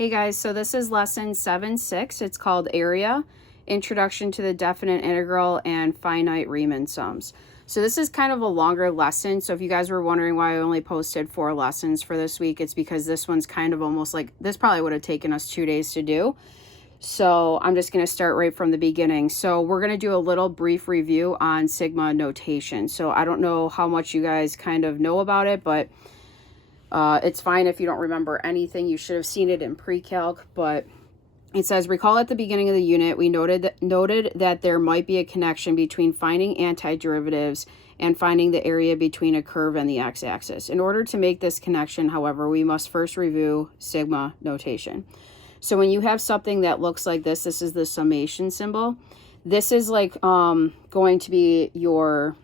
Hey guys, so this is lesson 7-6. It's called Area, Introduction to the Definite Integral and Finite Riemann Sums. So this is kind of a longer lesson. So if you guys were wondering why I only posted 4 lessons for this week, it's because this one's kind of almost like, this probably would have taken us 2 days to do. So I'm just going to start right from the beginning. So we're going to do a little brief review on sigma notation. So I don't know how much you guys kind of know about it, but it's fine if you don't remember anything. You should have seen it in pre-calc, but it says, recall at the beginning of the unit, we noted that there might be a connection between finding antiderivatives and finding the area between a curve and the x-axis. In order to make this connection, however, we must first review sigma notation. So when you have something that looks like this is the summation symbol. This is like going to be your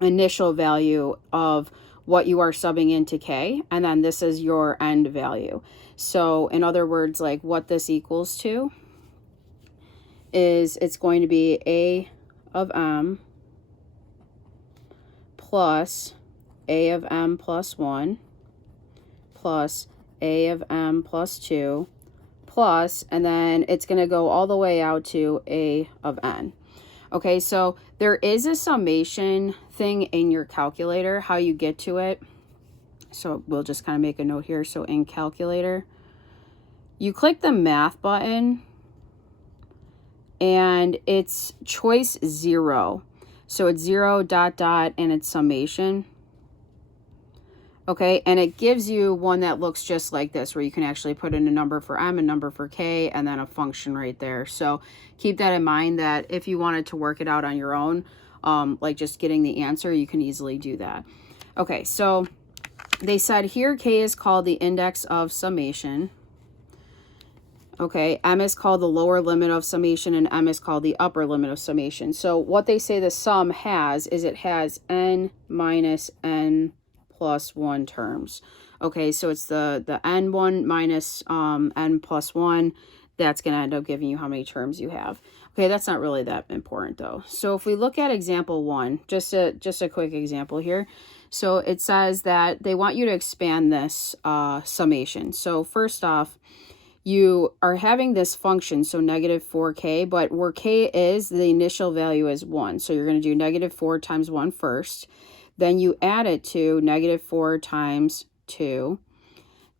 initial value of what you are subbing into K, and then this is your end value. So in other words, like what this equals to is it's going to be A of M plus A of M plus 1 plus A of M plus 2 plus, and then it's going to go all the way out to A of N. Okay, so there is a summation thing in your calculator, how you get to it. So we'll just kind of make a note here. So in calculator, you click the math button and it's choice 0. So it's 0 dot dot and it's summation. Okay, and it gives you one that looks just like this, where you can actually put in a number for M, a number for K, and then a function right there. So keep that in mind, that if you wanted to work it out on your own, like just getting the answer, you can easily do that. Okay, so they said here K is called the index of summation. Okay, M is called the lower limit of summation, and M is called the upper limit of summation. So what they say the sum has is it has N minus N plus 1 terms. Okay, so it's the N1 minus N plus 1. That's going to end up giving you how many terms you have. Okay, that's not really that important though. So if we look at example 1, just a quick example here. So it says that they want you to expand this summation. So first off, you are having this function, so negative 4k, but where k is, the initial value is 1. So you're going to do negative 4 times 1 first. Then you add it to negative 4 times 2.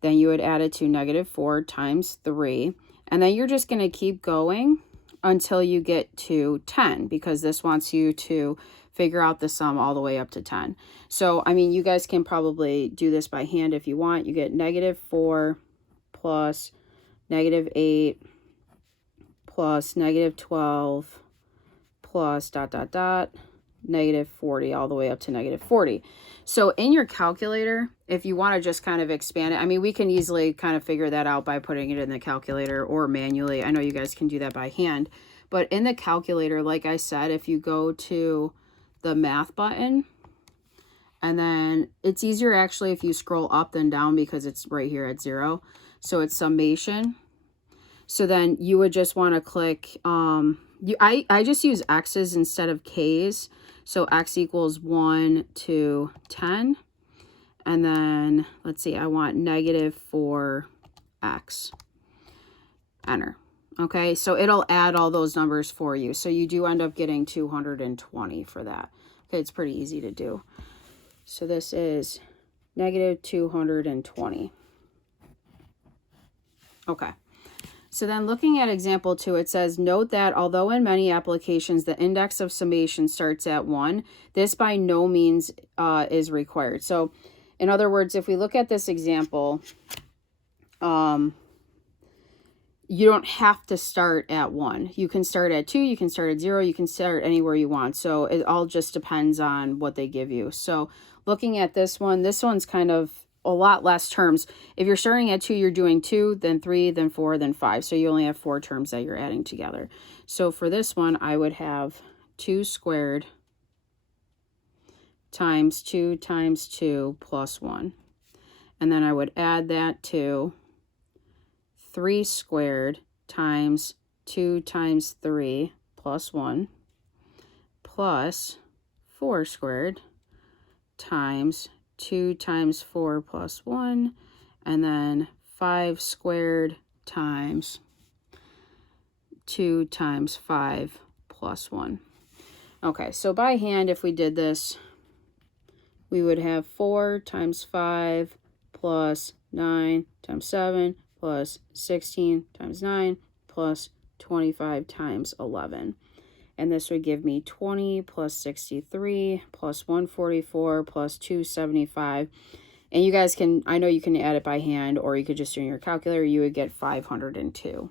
Then you would add it to negative 4 times 3. And then you're just going to keep going until you get to 10, because this wants you to figure out the sum all the way up to 10. So, I mean, you guys can probably do this by hand if you want. You get negative 4 plus negative 8 plus negative 12 plus dot dot dot negative 40 all the way up to negative 40. So in your calculator, if you want to just kind of expand it, I mean, we can easily kind of figure that out by putting it in the calculator or manually. I know you guys can do that by hand, but in the calculator, like I said, if you go to the math button, and then it's easier actually if you scroll up than down, because it's right here at 0. So it's summation. So then you would just want to click, I just use X's instead of K's. So X equals 1 to 10. And then, let's see, I want negative 4x. Enter. Okay, so it'll add all those numbers for you. So you do end up getting 220 for that. Okay, it's pretty easy to do. So this is negative 220. Okay. So then looking at example 2, it says, note that although in many applications the index of summation starts at 1, this by no means is required. So in other words, if we look at this example, you don't have to start at 1. You can start at 2, you can start at 0, you can start anywhere you want. So it all just depends on what they give you. So looking at this one's kind of a lot less terms. If you're starting at 2, you're doing 2, then 3, then 4, then 5. So you only have 4 terms that you're adding together. So for this one, I would have 2 squared times 2 times 2 plus 1. And then I would add that to 3 squared times 2 times 3 plus 1 plus 4 squared times 2 times 4 plus 1, and then 5 squared times 2 times 5 plus 1. Okay, so by hand, if we did this, we would have 4 times 5 plus 9 times 7 plus 16 times 9 plus 25 times 11. And this would give me 20 plus 63 plus 144 plus 275. And you guys can, I know you can add it by hand, or you could just do it in your calculator. You would get 502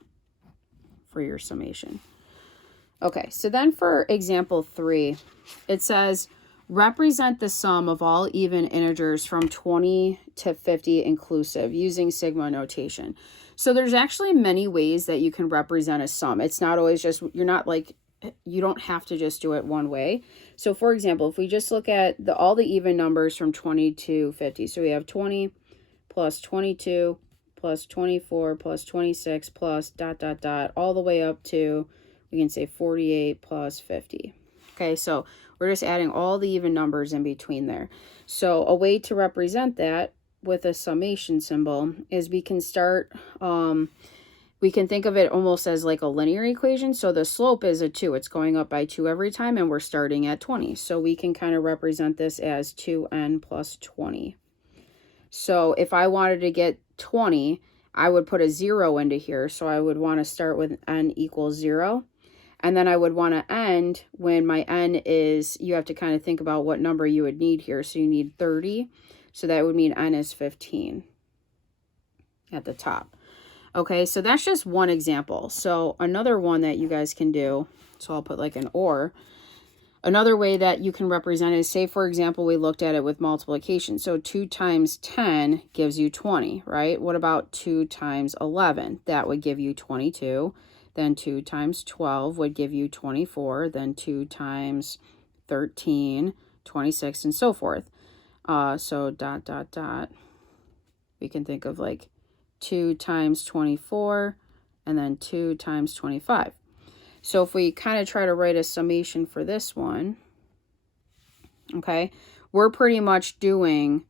for your summation. Okay, so then for example 3, it says, represent the sum of all even integers from 20 to 50 inclusive using sigma notation. So there's actually many ways that you can represent a sum. It's not always just, you're not like, you don't have to just do it one way. So for example, if we just look at all the even numbers from 20 to 50. So we have 20 plus 22 plus 24 plus 26 plus ... all the way up to, we can say 48 plus 50. Okay, so we're just adding all the even numbers in between there. So a way to represent that with a summation symbol is we can start, we can think of it almost as like a linear equation. So the slope is a 2. It's going up by 2 every time, and we're starting at 20. So we can kind of represent this as 2n plus 20. So if I wanted to get 20, I would put a 0 into here. So I would want to start with n equals 0. And then I would want to end when my n is, you have to kind of think about what number you would need here. So you need 30. So that would mean n is 15 at the top. Okay, so that's just one example. So another one that you guys can do, so I'll put like an or. Another way that you can represent it is, say, for example, we looked at it with multiplication. So 2 times 10 gives you 20, right? What about 2 times 11? That would give you 22. Then 2 times 12 would give you 24. Then 2 times 13, 26, and so forth. So ... we can think of like 2 times 24, and then 2 times 25. So if we kind of try to write a summation for this one, okay, we're pretty much doing,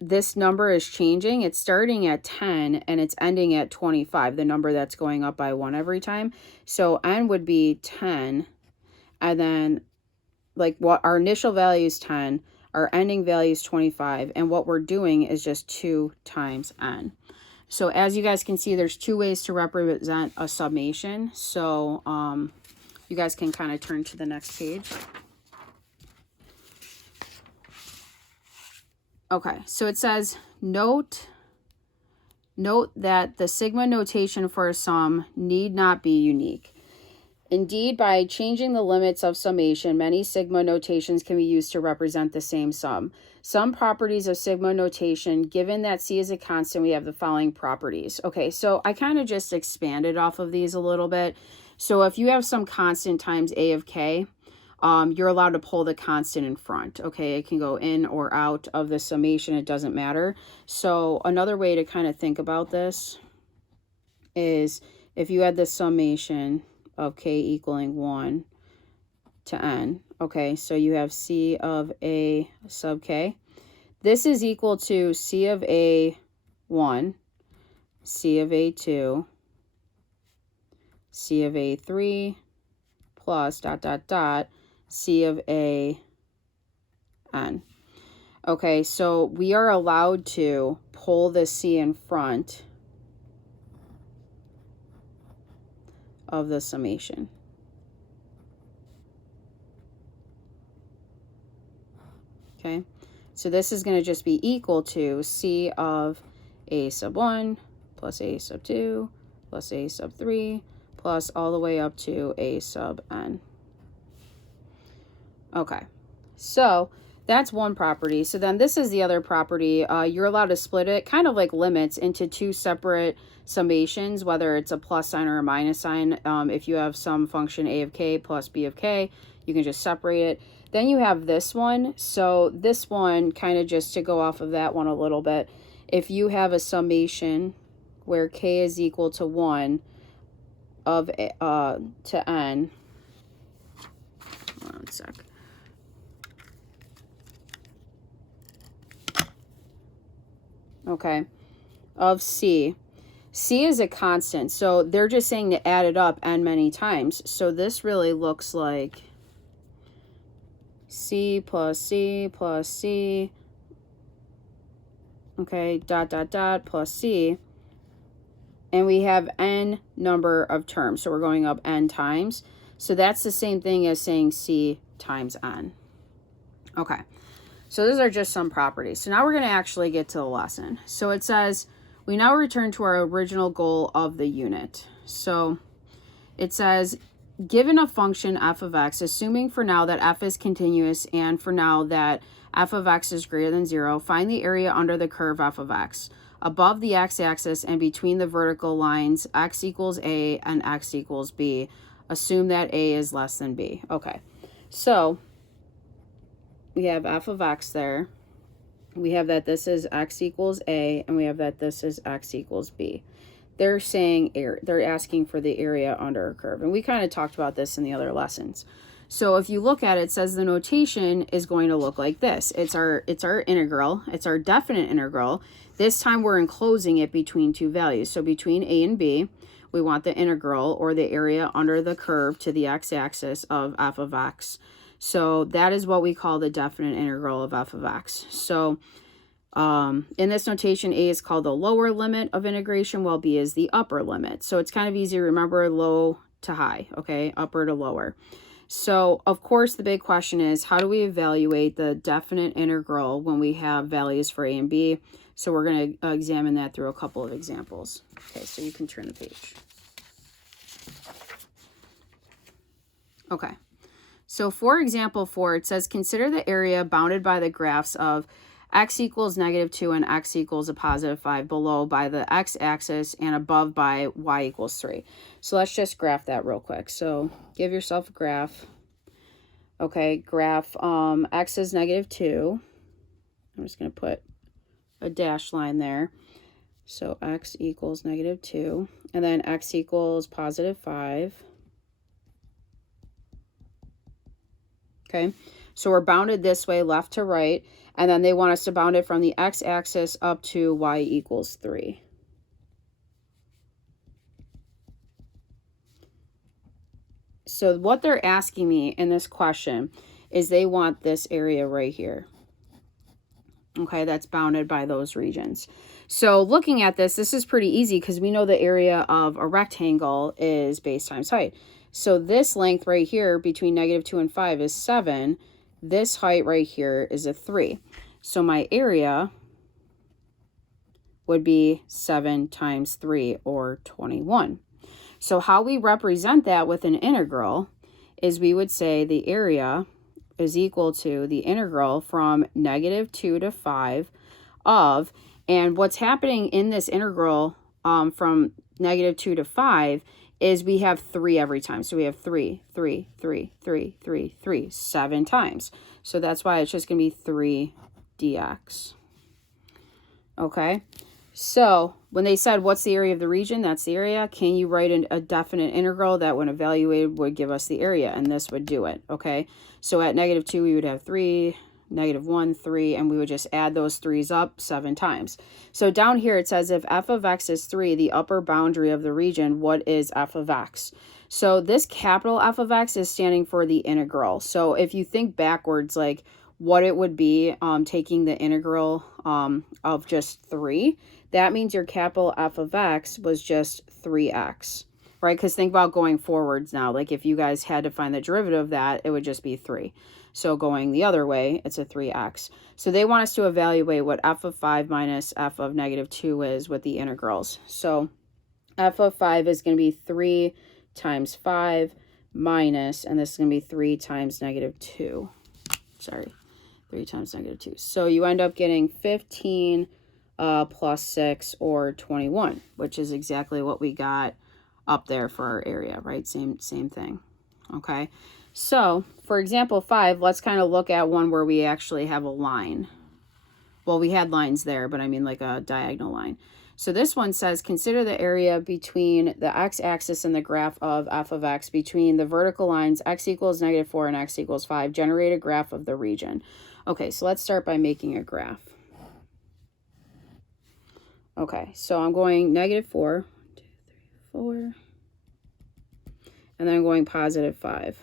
this number is changing. It's starting at 10 and it's ending at 25, the number that's going up by 1 every time. So n would be 10, and then like what our initial value is 10, our ending value is 25, and what we're doing is just 2 times n. So as you guys can see, there's 2 ways to represent a summation. So you guys can kind of turn to the next page. Okay, so it says, note that the sigma notation for a sum need not be unique. Indeed, by changing the limits of summation, many sigma notations can be used to represent the same sum. Some properties of sigma notation, given that C is a constant, we have the following properties. Okay, so I kind of just expanded off of these a little bit. So if you have some constant times A of K, you're allowed to pull the constant in front. Okay, it can go in or out of the summation. It doesn't matter. So another way to kind of think about this is if you had the summation of K equaling 1 to n. Okay, so you have C of A sub K. This is equal to C of A1, C of A2, C of A3, plus ... C of A n. Okay, so we are allowed to pull the C in front of the summation. Okay, so this is going to just be equal to C of A sub 1 plus A sub 2 plus A sub 3 plus all the way up to A sub n. Okay, so that's one property. So then this is the other property. You're allowed to split it, kind of like limits, into 2 separate summations, whether it's a plus sign or a minus sign. If you have some function A of K plus B of K, you can just separate it. Then you have this one. So this one, kind of just to go off of that one a little bit, if you have a summation where K is equal to 1 of to n, hold on a sec. Okay, of C. C is a constant, so they're just saying to add it up n many times. So this really looks like C plus C plus C, okay, dot, dot, dot, plus C. And we have n number of terms, so we're going up n times. So that's the same thing as saying C times n. Okay, so those are just some properties. So now we're going to actually get to the lesson. So it says, we now return to our original goal of the unit. So it says, given a function f of x, assuming for now that f is continuous and for now that f of x is greater than 0, find the area under the curve f of x, above the x-axis and between the vertical lines x equals a and x equals b. Assume that a is less than b. Okay, so we have f of x there. We have that this is x equals a, and we have that this is x equals b. They're saying they're asking for the area under a curve, and we kind of talked about this in the other lessons. So if you look at it, it says the notation is going to look like this. It's our integral. It's our definite integral. This time we're enclosing it between two values. So between a and b, we want the integral, or the area under the curve to the x-axis of f of x. So that is what we call the definite integral of f of x. So in this notation, a is called the lower limit of integration, while b is the upper limit. So it's kind of easy to remember, low to high, okay, upper to lower. So of course the big question is, how do we evaluate the definite integral when we have values for a and b? So we're going to examine that through a couple of examples. Okay, so you can turn the page. Okay, so for example 4, it says, consider the area bounded by the graphs of x equals -2 and x equals a positive 5 below by the x-axis and above by y equals 3. So let's just graph that real quick. So give yourself a graph. Okay, graph x is -2. I'm just going to put a dash line there. So x equals -2, and then x equals positive 5. Okay, so we're bounded this way, left to right, and then they want us to bound it from the x-axis up to y equals 3. So what they're asking me in this question is they want this area right here. Okay, that's bounded by those regions. So looking at this, this is pretty easy because we know the area of a rectangle is base times height. So this length right here between -2 and 5 is 7. This height right here is a 3. So my area would be 7 times 3, or 21. So how we represent that with an integral is we would say the area is equal to the integral from -2 to 5 of, and what's happening in this integral from -2 to 5 is we have 3 every time. So we have 3, 3, 3, 3, 3, 3, 7 times. So that's why it's just going to be 3 dx. Okay, so when they said what's the area of the region, that's the area. Can you write a definite integral that when evaluated would give us the area? And this would do it. Okay, so at -2 we would have 3, -1, 3, and we would just add those 3's up 7 times. So down here it says if f of x is 3, the upper boundary of the region, what is f of x? So this capital F of x is standing for the integral. So if you think backwards, like what it would be taking the integral of just 3, that means your capital F of x was just 3x, right? Because think about going forwards now. Like if you guys had to find the derivative of that, it would just be 3. So going the other way, it's a 3x. So they want us to evaluate what f of 5 minus f of -2 is with the integrals. So f of 5 is going to be 3 times 5 minus, and this is going to be 3 times -2. Sorry, 3 times -2. So you end up getting 15 plus 6, or 21, which is exactly what we got up there for our area, right? Same thing. Okay, so for example 5, let's kind of look at one where we actually have a line. Well, we had lines there, but I mean like a diagonal line. So this one says, consider the area between the x-axis and the graph of f of x between the vertical lines x equals -4 and x equals 5. Generate a graph of the region. Okay, so let's start by making a graph. Okay, so I'm going negative 4, 1, 2, 3, 4, and then I'm going positive 5.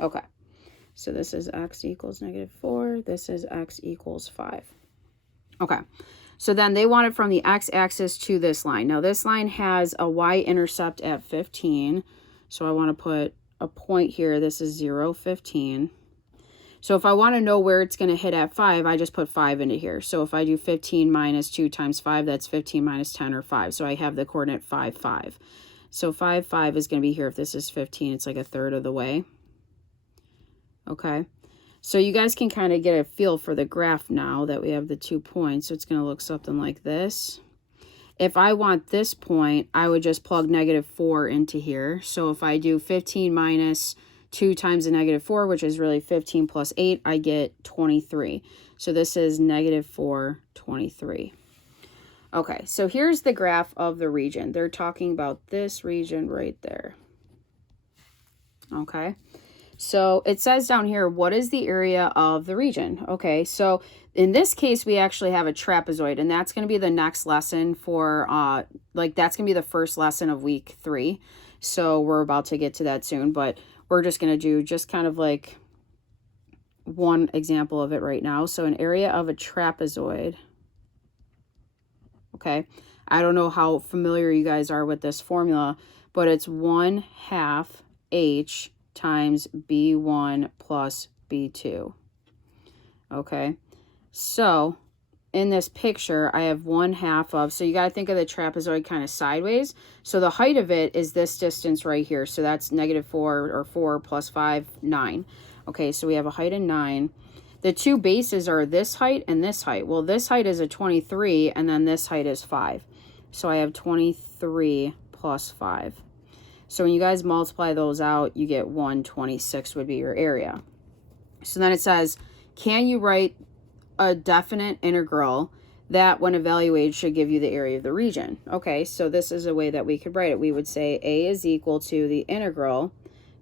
Okay, so this is x equals negative 4. This is x equals 5. Okay, so then they want it from the x-axis to this line. Now, this line has a y-intercept at 15, so I want to put a point here. This is 0, 15. So if I want to know where it's going to hit at 5, I just put 5 into here. So if I do 15 minus 2 times 5, that's 15 minus 10, or 5. So I have the coordinate 5, 5. So 5, 5 is going to be here. If this is 15, it's like a third of the way. Okay. So you guys can kind of get a feel for the graph now that we have the 2 points. So it's going to look something like this. If I want this point, I would just plug negative 4 into here. So if I do 15 minus 2 times the negative 4, which is really 15 plus 8, I get 23. So this is negative 4, 23. Okay, so here's the graph of the region. They're talking about this region right there. Okay, so it says down here, what is the area of the region? Okay, so in this case, we actually have a trapezoid, and that's going to be the next lesson for, that's going to be the first lesson of week 3. So we're about to get to that soon, but we're just going to do just kind of like one example of it right now. So an area of a trapezoid. Okay, I don't know how familiar you guys are with this formula, but it's 1/2 h times b1 plus b2. Okay, so in this picture, I have 1/2 of, so you got to think of the trapezoid kind of sideways. So the height of it is this distance right here. So that's negative 4, or 4 plus 5, 9. Okay, so we have a height of 9. The two bases are this height and this height. Well, this height is a 23, and then this height is 5. So I have 23 plus 5. So when you guys multiply those out, you get 126 would be your area. So then it says, can you write a definite integral that when evaluated should give you the area of the region? Okay, so this is a way that we could write it. We would say a is equal to the integral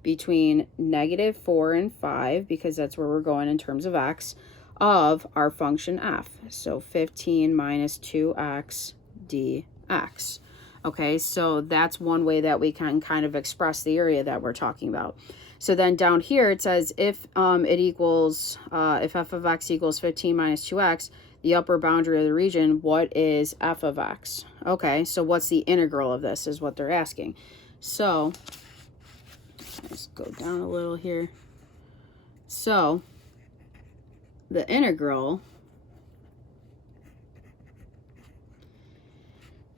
between negative 4 and 5, because that's where we're going in terms of x, of our function f. So 15 minus 2x dx. Okay, so that's one way that we can kind of express the area that we're talking about. So then down here it says if if f of x equals 15 minus 2x, the upper boundary of the region, what is f of x? Okay, so what's the integral of this is what they're asking. So let's go down a little here. So the integral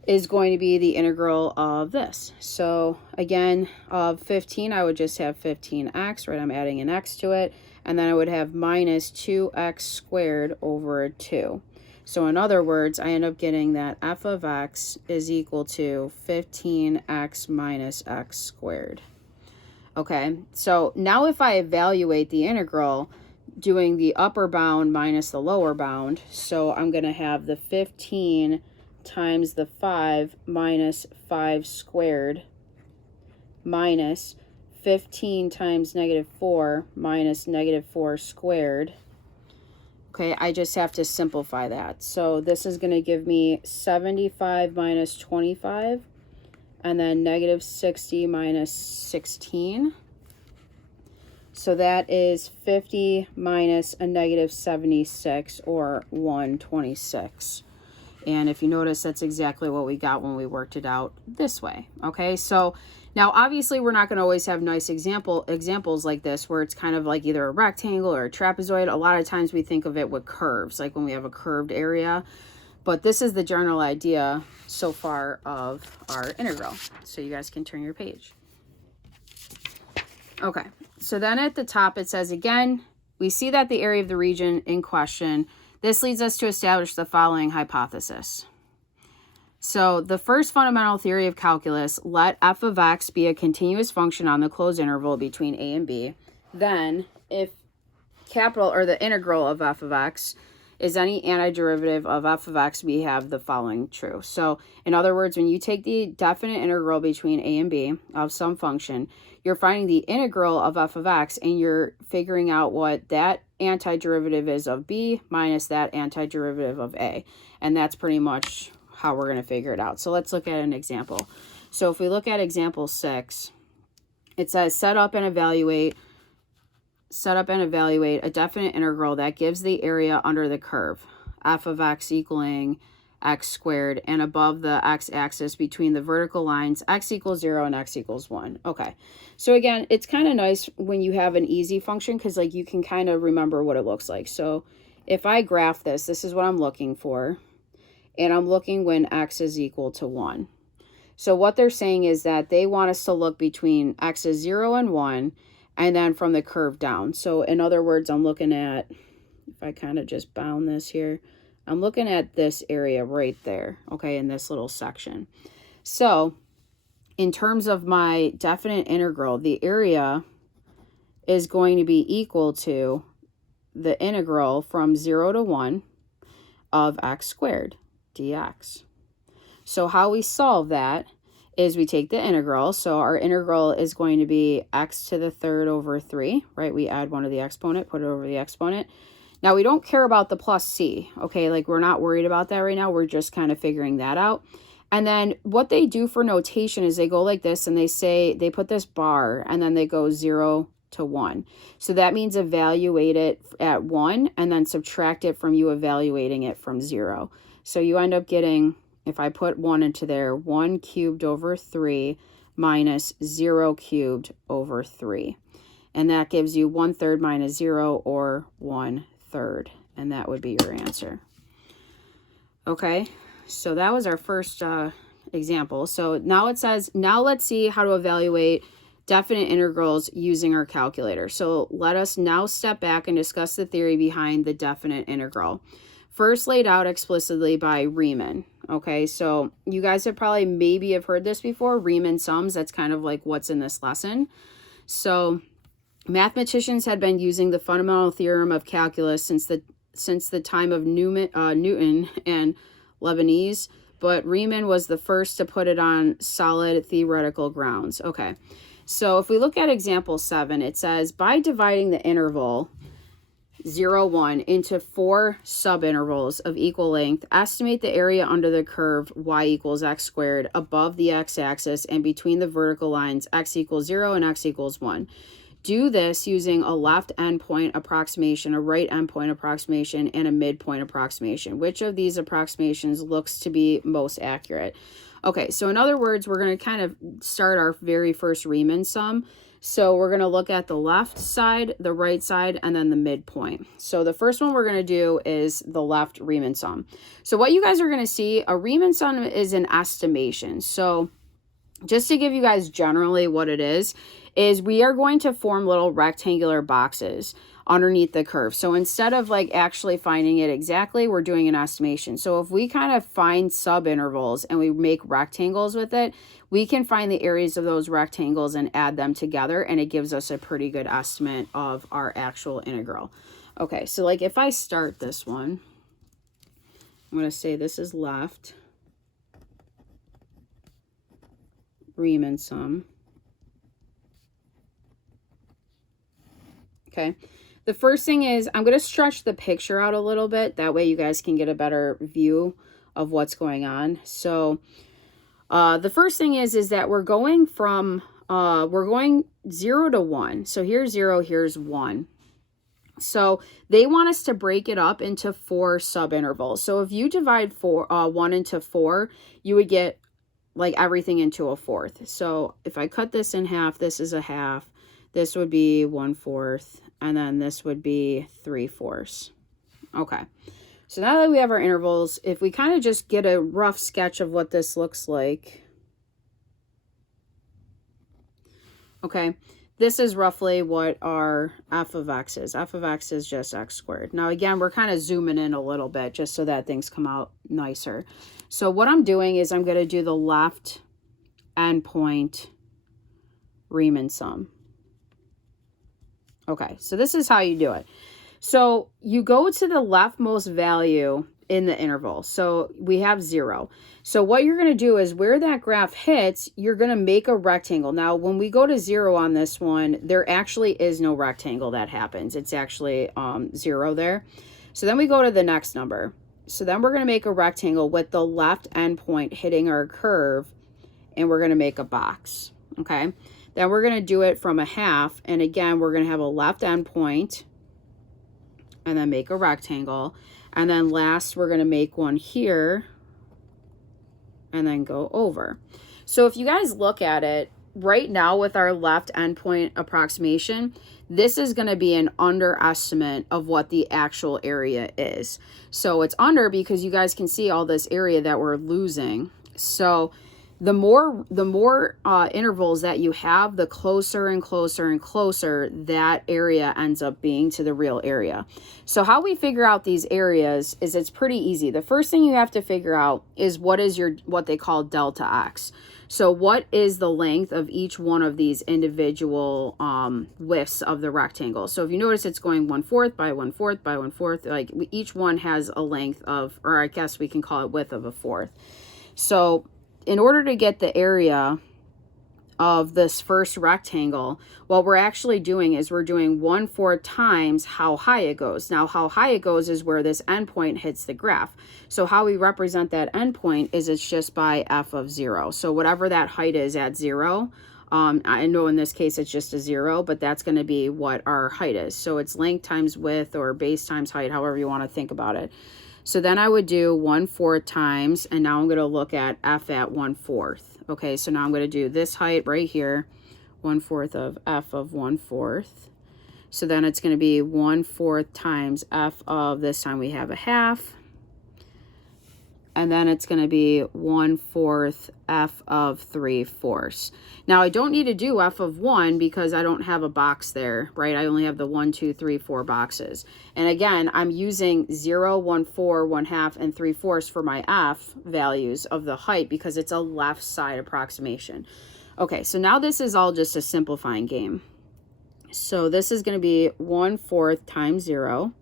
is going to be the integral of this. So again, of 15, I would just have 15x, right? I'm adding an x to it. And then I would have minus 2x squared over 2. So in other words, I end up getting that f of x is equal to 15x minus x squared. Okay, so now if I evaluate the integral, doing the upper bound minus the lower bound, so I'm going to have the 15 times the 5 minus 5 squared minus 15 times negative 4 minus negative 4 squared. Okay, I just have to simplify that. So this is going to give me 75 minus 25, and then negative 60 minus 16. So that is 50 minus a negative 76, or 126. And if you notice, that's exactly what we got when we worked it out this way. Okay, so now obviously we're not going to always have nice examples like this where it's kind of like either a rectangle or a trapezoid. A lot of times we think of it with curves, like when we have a curved area. But this is the general idea so far of our integral. So you guys can turn your page. Okay, so then at the top it says again, we see that the area of the region in question. This leads us to establish the following hypothesis. So the first fundamental theory of calculus, let f of x be a continuous function on the closed interval between a and b. Then if the integral of f of x is any antiderivative of f of x, we have the following true. So in other words, when you take the definite integral between a and b of some function, you're finding the integral of f of x, and you're figuring out what that antiderivative is of b minus that antiderivative of a. And that's pretty much how we're going to figure it out. So let's look at an example. So if we look at example 6, it says set up and evaluate a definite integral that gives the area under the curve, f of x equaling x squared, and above the x-axis between the vertical lines x equals 0 and x equals 1. Okay, so again, it's kind of nice when you have an easy function because like you can kind of remember what it looks like. So if I graph this, this is what I'm looking for, and I'm looking when x is equal to 1. So what they're saying is that they want us to look between x is 0 and 1, and then from the curve down. So in other words, I'm looking at, if I kind of just bound this here, I'm looking at this area right there, okay, in this little section. So in terms of my definite integral, the area is going to be equal to the integral from 0 to 1 of x squared dx. So how we solve that is we take the integral. So our integral is going to be x to the third over 3, right? We add 1 to the exponent, put it over the exponent. Now we don't care about the plus c, okay? Like we're not worried about that right now. We're just kind of figuring that out. And then what they do for notation is they go like this, and they say, they put this bar, and then they go 0 to 1. So that means evaluate it at 1 and then subtract it from you evaluating it from 0. So you end up getting, if I put 1 into there, 1 cubed over 3 minus 0 cubed over 3. And that gives you 1/3 minus 0, or 1/3. And that would be your answer. Okay, so that was our first example. So now it says, now let's see how to evaluate definite integrals using our calculator. So let us now step back and discuss the theory behind the definite integral. First laid out explicitly by Riemann. Okay, so you guys have probably maybe have heard this before, Riemann sums. That's kind of like what's in this lesson. So mathematicians had been using the fundamental theorem of calculus since the time of Newton and Leibniz, but Riemann was the first to put it on solid theoretical grounds. Okay, so if we look at example 7, it says, by dividing the interval 0, 1 into 4 subintervals of equal length, estimate the area under the curve y equals x squared above the x-axis and between the vertical lines x equals 0 and x equals 1. Do this using a left endpoint approximation, a right endpoint approximation, and a midpoint approximation. Which of these approximations looks to be most accurate? Okay, so in other words, we're going to kind of start our very first Riemann sum. So we're going to look at the left side, the right side, and then the midpoint. So the first one we're going to do is the left Riemann sum. So what you guys are going to see, a Riemann sum is an estimation. So just to give you guys generally what it is we are going to form little rectangular boxes underneath the curve. So instead of like actually finding it exactly, we're doing an estimation. So if we kind of find subintervals and we make rectangles with it, we can find the areas of those rectangles and add them together, and it gives us a pretty good estimate of our actual integral. Okay, so like if I start this one, I'm going to say this is left Riemann sum. Okay, the first thing is I'm going to stretch the picture out a little bit. That way you guys can get a better view of what's going on. So the first thing is that we're going from, we're going 0 to 1. So here's 0, here's 1. So they want us to break it up into 4 subintervals. So if you divide 1 into 4, you would get like everything into a fourth. So if I cut this in half, this is a half, this would be 1/4, and then this would be 3/4. Okay, so now that we have our intervals, if we kind of just get a rough sketch of what this looks like. Okay, this is roughly what our f of x is. F of x is just x squared. Now again, we're kind of zooming in a little bit just so that things come out nicer. So what I'm doing is I'm going to do the left endpoint Riemann sum. Okay, so this is how you do it. So you go to the leftmost value in the interval. So we have 0. So what you're going to do is where that graph hits, you're going to make a rectangle. Now, when we go to 0 on this one, there actually is no rectangle that happens. It's actually 0 there. So then we go to the next number. So then we're going to make a rectangle with the left endpoint hitting our curve, and we're going to make a box. Okay. Then we're going to do it from a half. And again, we're going to have a left endpoint and then make a rectangle. And then last, we're going to make one here and then go over. So if you guys look at it right now with our left endpoint approximation, this is going to be an underestimate of what the actual area is. So it's under because you guys can see all this area that we're losing. So the more intervals that you have, the closer and closer and closer that area ends up being to the real area. So how we figure out these areas is it's pretty easy. The first thing you have to figure out is what they call delta x. So what is the length of each one of these individual widths of the rectangle? So if you notice, it's going 1/4 by 1/4 by 1/4. Like each one has a length of, or I guess we can call it width of a fourth. So in order to get the area of this first rectangle, what we're actually doing is we're doing 1/4 times how high it goes. Now, how high it goes is where this endpoint hits the graph. So how we represent that endpoint is it's just by f of 0. So whatever that height is at 0, I know in this case it's just a 0, but that's going to be what our height is. So it's length times width or base times height, however you want to think about it. So then I would do 1/4 times, and now I'm going to look at f at 1/4. Okay, so now I'm going to do this height right here, 1/4 of f of 1/4. So then it's going to be 1/4 times f of, this time we have a half. And then it's going to be 1/4 f of 3/4. Now I don't need to do f of 1 because I don't have a box there, right? I only have the 1, 2, 3, 4 boxes. And again, I'm using 0, 1/4, 1/2, and 3/4 for my f values of the height because it's a left side approximation. Okay, so now this is all just a simplifying game. So this is going to be 1/4 times 0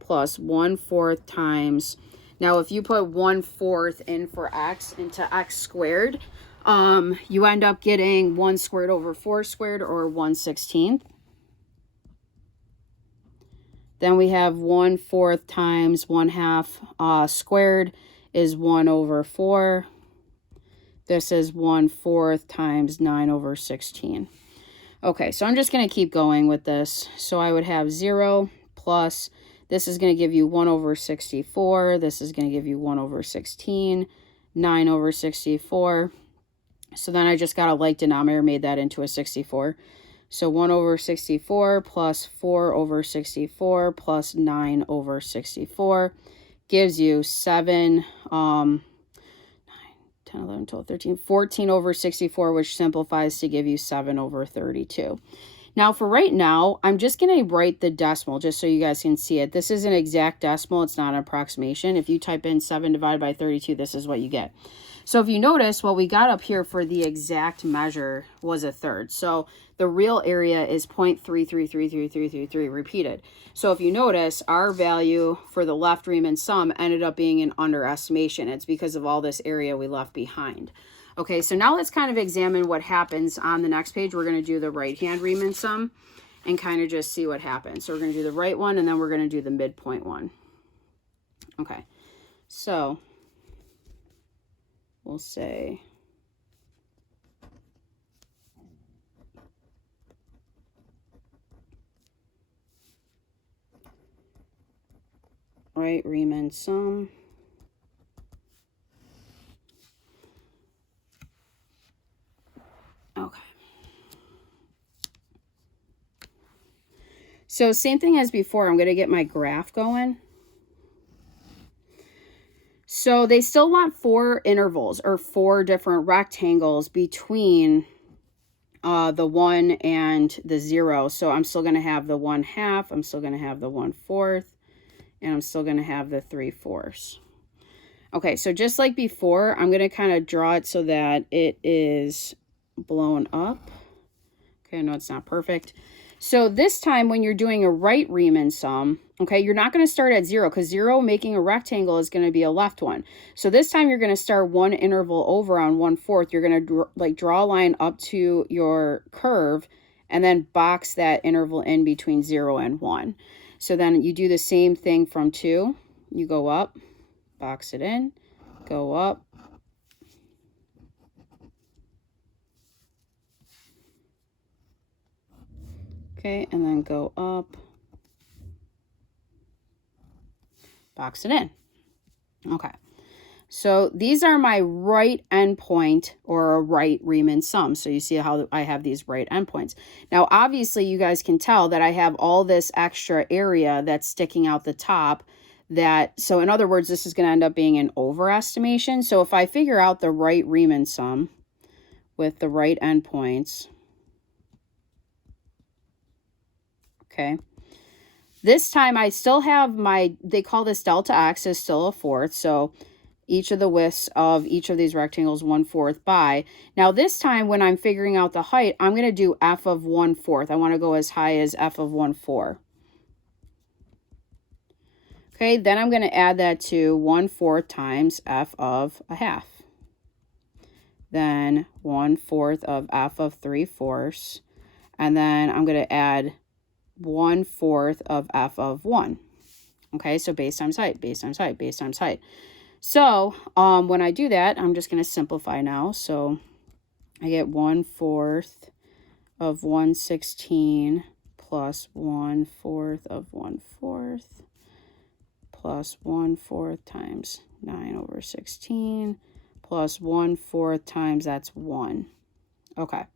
plus 1/4 times... Now, if you put 1/4 in for x into x squared, you end up getting 1 squared over 4 squared, or 1/16. Then we have 1/4 times 1/2 squared is 1 over 4. This is 1/4 times 9 over 16. Okay, so I'm just going to keep going with this. So I would have 0 plus... This is going to give you 1 over 64. This is going to give you 1 over 16, 9 over 64. So then I just got a like denominator, made that into a 64. So 1 over 64 plus 4 over 64 plus 9 over 64 gives you 7, 9, 10, 11, 12, 13, 14 over 64, which simplifies to give you 7 over 32. Now, for right now, I'm just going to write the decimal just so you guys can see it. This is an exact decimal. It's not an approximation. If you type in 7 divided by 32, this is what you get. So if you notice, what we got up here for the exact measure was 1/3. So the real area is 0.333333 repeated. So if you notice, our value for the left Riemann sum ended up being an underestimation. It's because of all this area we left behind. Okay, so now let's kind of examine what happens on the next page. We're going to do the right-hand Riemann sum and kind of just see what happens. So we're going to do the right one, and then we're going to do the midpoint one. Okay, so we'll say right Riemann sum. Okay. So same thing as before, I'm going to get my graph going. So they still want 4 intervals or 4 different rectangles between the 1 and the 0. So I'm still going to have the 1/2, I'm still going to have the 1/4, and I'm still going to have the 3/4. Okay, so just like before, I'm going to kind of draw it so that it is blown up. Okay, I know it's not perfect. So this time when you're doing a right Riemann sum, okay, you're not going to start at 0 because 0 making a rectangle is going to be a left one. So this time you're going to start one interval over on 1/4. You're going to draw a line up to your curve and then box that interval in between 0 and 1. So then you do the same thing from 2. You go up, box it in, go up. Okay, and then go up, box it in. Okay, so these are my right endpoint or a right Riemann sum. So you see how I have these right endpoints. Now, obviously, you guys can tell that I have all this extra area that's sticking out the top. So in other words, this is going to end up being an overestimation. So if I figure out the right Riemann sum with the right endpoints, okay, this time I still have they call this delta x is still a fourth. So each of the widths of each of these rectangles 1/4 by. Now this time when I'm figuring out the height, I'm going to do f of 1/4. I want to go as high as f of 1/4. Okay, then I'm going to add that to 1/4 times f of a half. Then 1/4 of f of 3/4. And then I'm going to add 1/4 of f of 1. Okay, so base times height, base times height, base times height. So when I do that, I'm just going to simplify now. So I get 1/4 of 1/16 plus 1/4 of 1/4 plus 1/4 times 9/16 plus 1/4 times that's 1. Okay.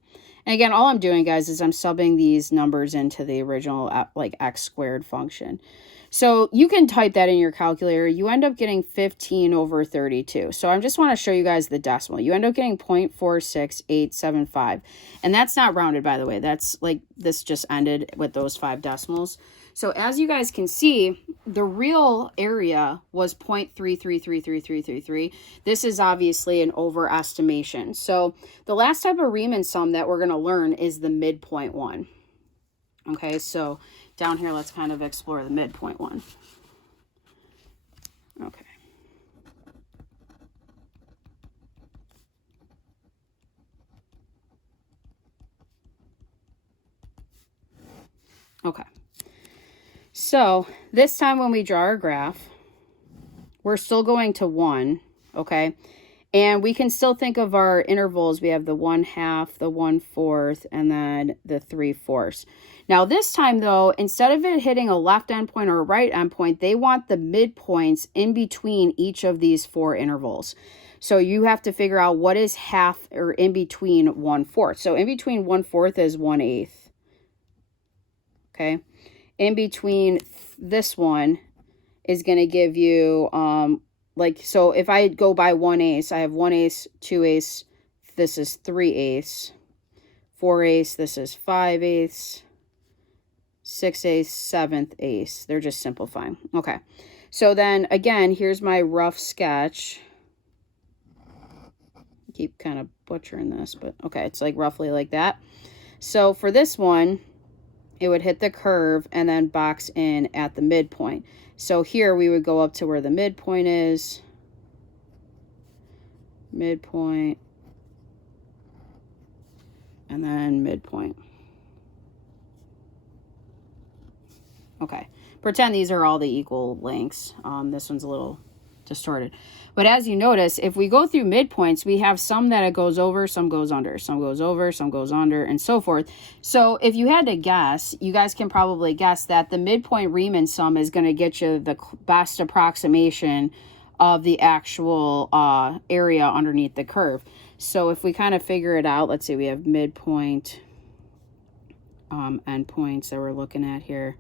And again, all I'm doing, guys, is I'm subbing these numbers into the original like x squared function. So you can type that in your calculator. You end up getting 15/32. So I just want to show you guys the decimal. You end up getting 0.46875. And that's not rounded, by the way. That's like this just ended with those 5 decimals. So as you guys can see, the real area was 0.333333. This is obviously an overestimation. So the last type of Riemann sum that we're going to learn is the midpoint one. Okay, so down here, let's kind of explore the midpoint one. Okay. Okay. So this time when we draw our graph, we're still going to 1, okay? And we can still think of our intervals. We have the 1/2, the 1/4, and then the 3/4. Now this time though, instead of it hitting a left endpoint or a right endpoint, they want the midpoints in between each of these 4 intervals. So you have to figure out what is half or in between 1/4. So in between 1/4 is 1/8. Okay. In between this one is going to give you, so if I go by 1/8, I have 1/8, 2/8, this is 3/8, 4/8, this is 5/8, 6/8, 7/8. They're just simplifying. Okay. So then again, here's my rough sketch. I keep kind of butchering this, but okay, it's like roughly like that. So for this one, it would hit the curve and then box in at the midpoint. So here we would go up to where the midpoint is. Midpoint. And then midpoint. Okay. Pretend these are all the equal lengths. This one's a little distorted. But as you notice, if we go through midpoints, we have some that it goes over, some goes under, some goes over, some goes under, and so forth. So if you had to guess, you guys can probably guess that the midpoint Riemann sum is going to get you the best approximation of the actual area underneath the curve. So if we kind of figure it out, let's see, we have midpoint endpoints that we're looking at here.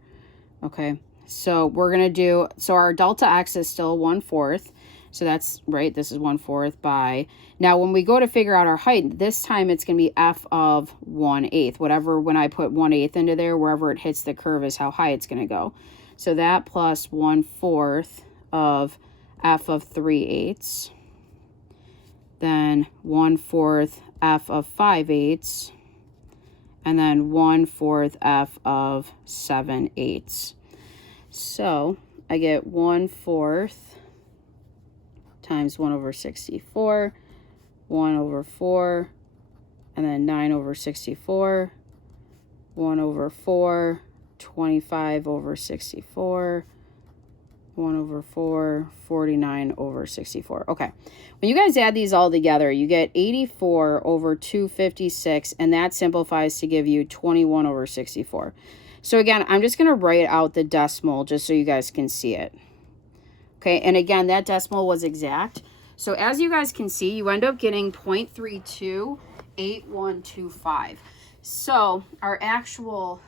Okay, so we're going to do, so our delta x is still 1/4. So that's right, this is 1/4 by. Now when we go to figure out our height, this time it's going to be f of 1/8. Whatever, when I put 1/8 into there, wherever it hits the curve is how high it's going to go. So that plus 1/4 of f of 3/8. Then 1/4 f of 5/8. and then 1/4 f of 7/8. So I get 1/4 times 1/64, 1/4, and then 9/64, 1/4, 25/64, 1/4, 49/64. Okay. When you guys add these all together, you get 84/256, and that simplifies to give you 21/64. So again, I'm just going to write out the decimal just so you guys can see it. Okay, and again, that decimal was exact. So as you guys can see, you end up getting 0.328125. So our actual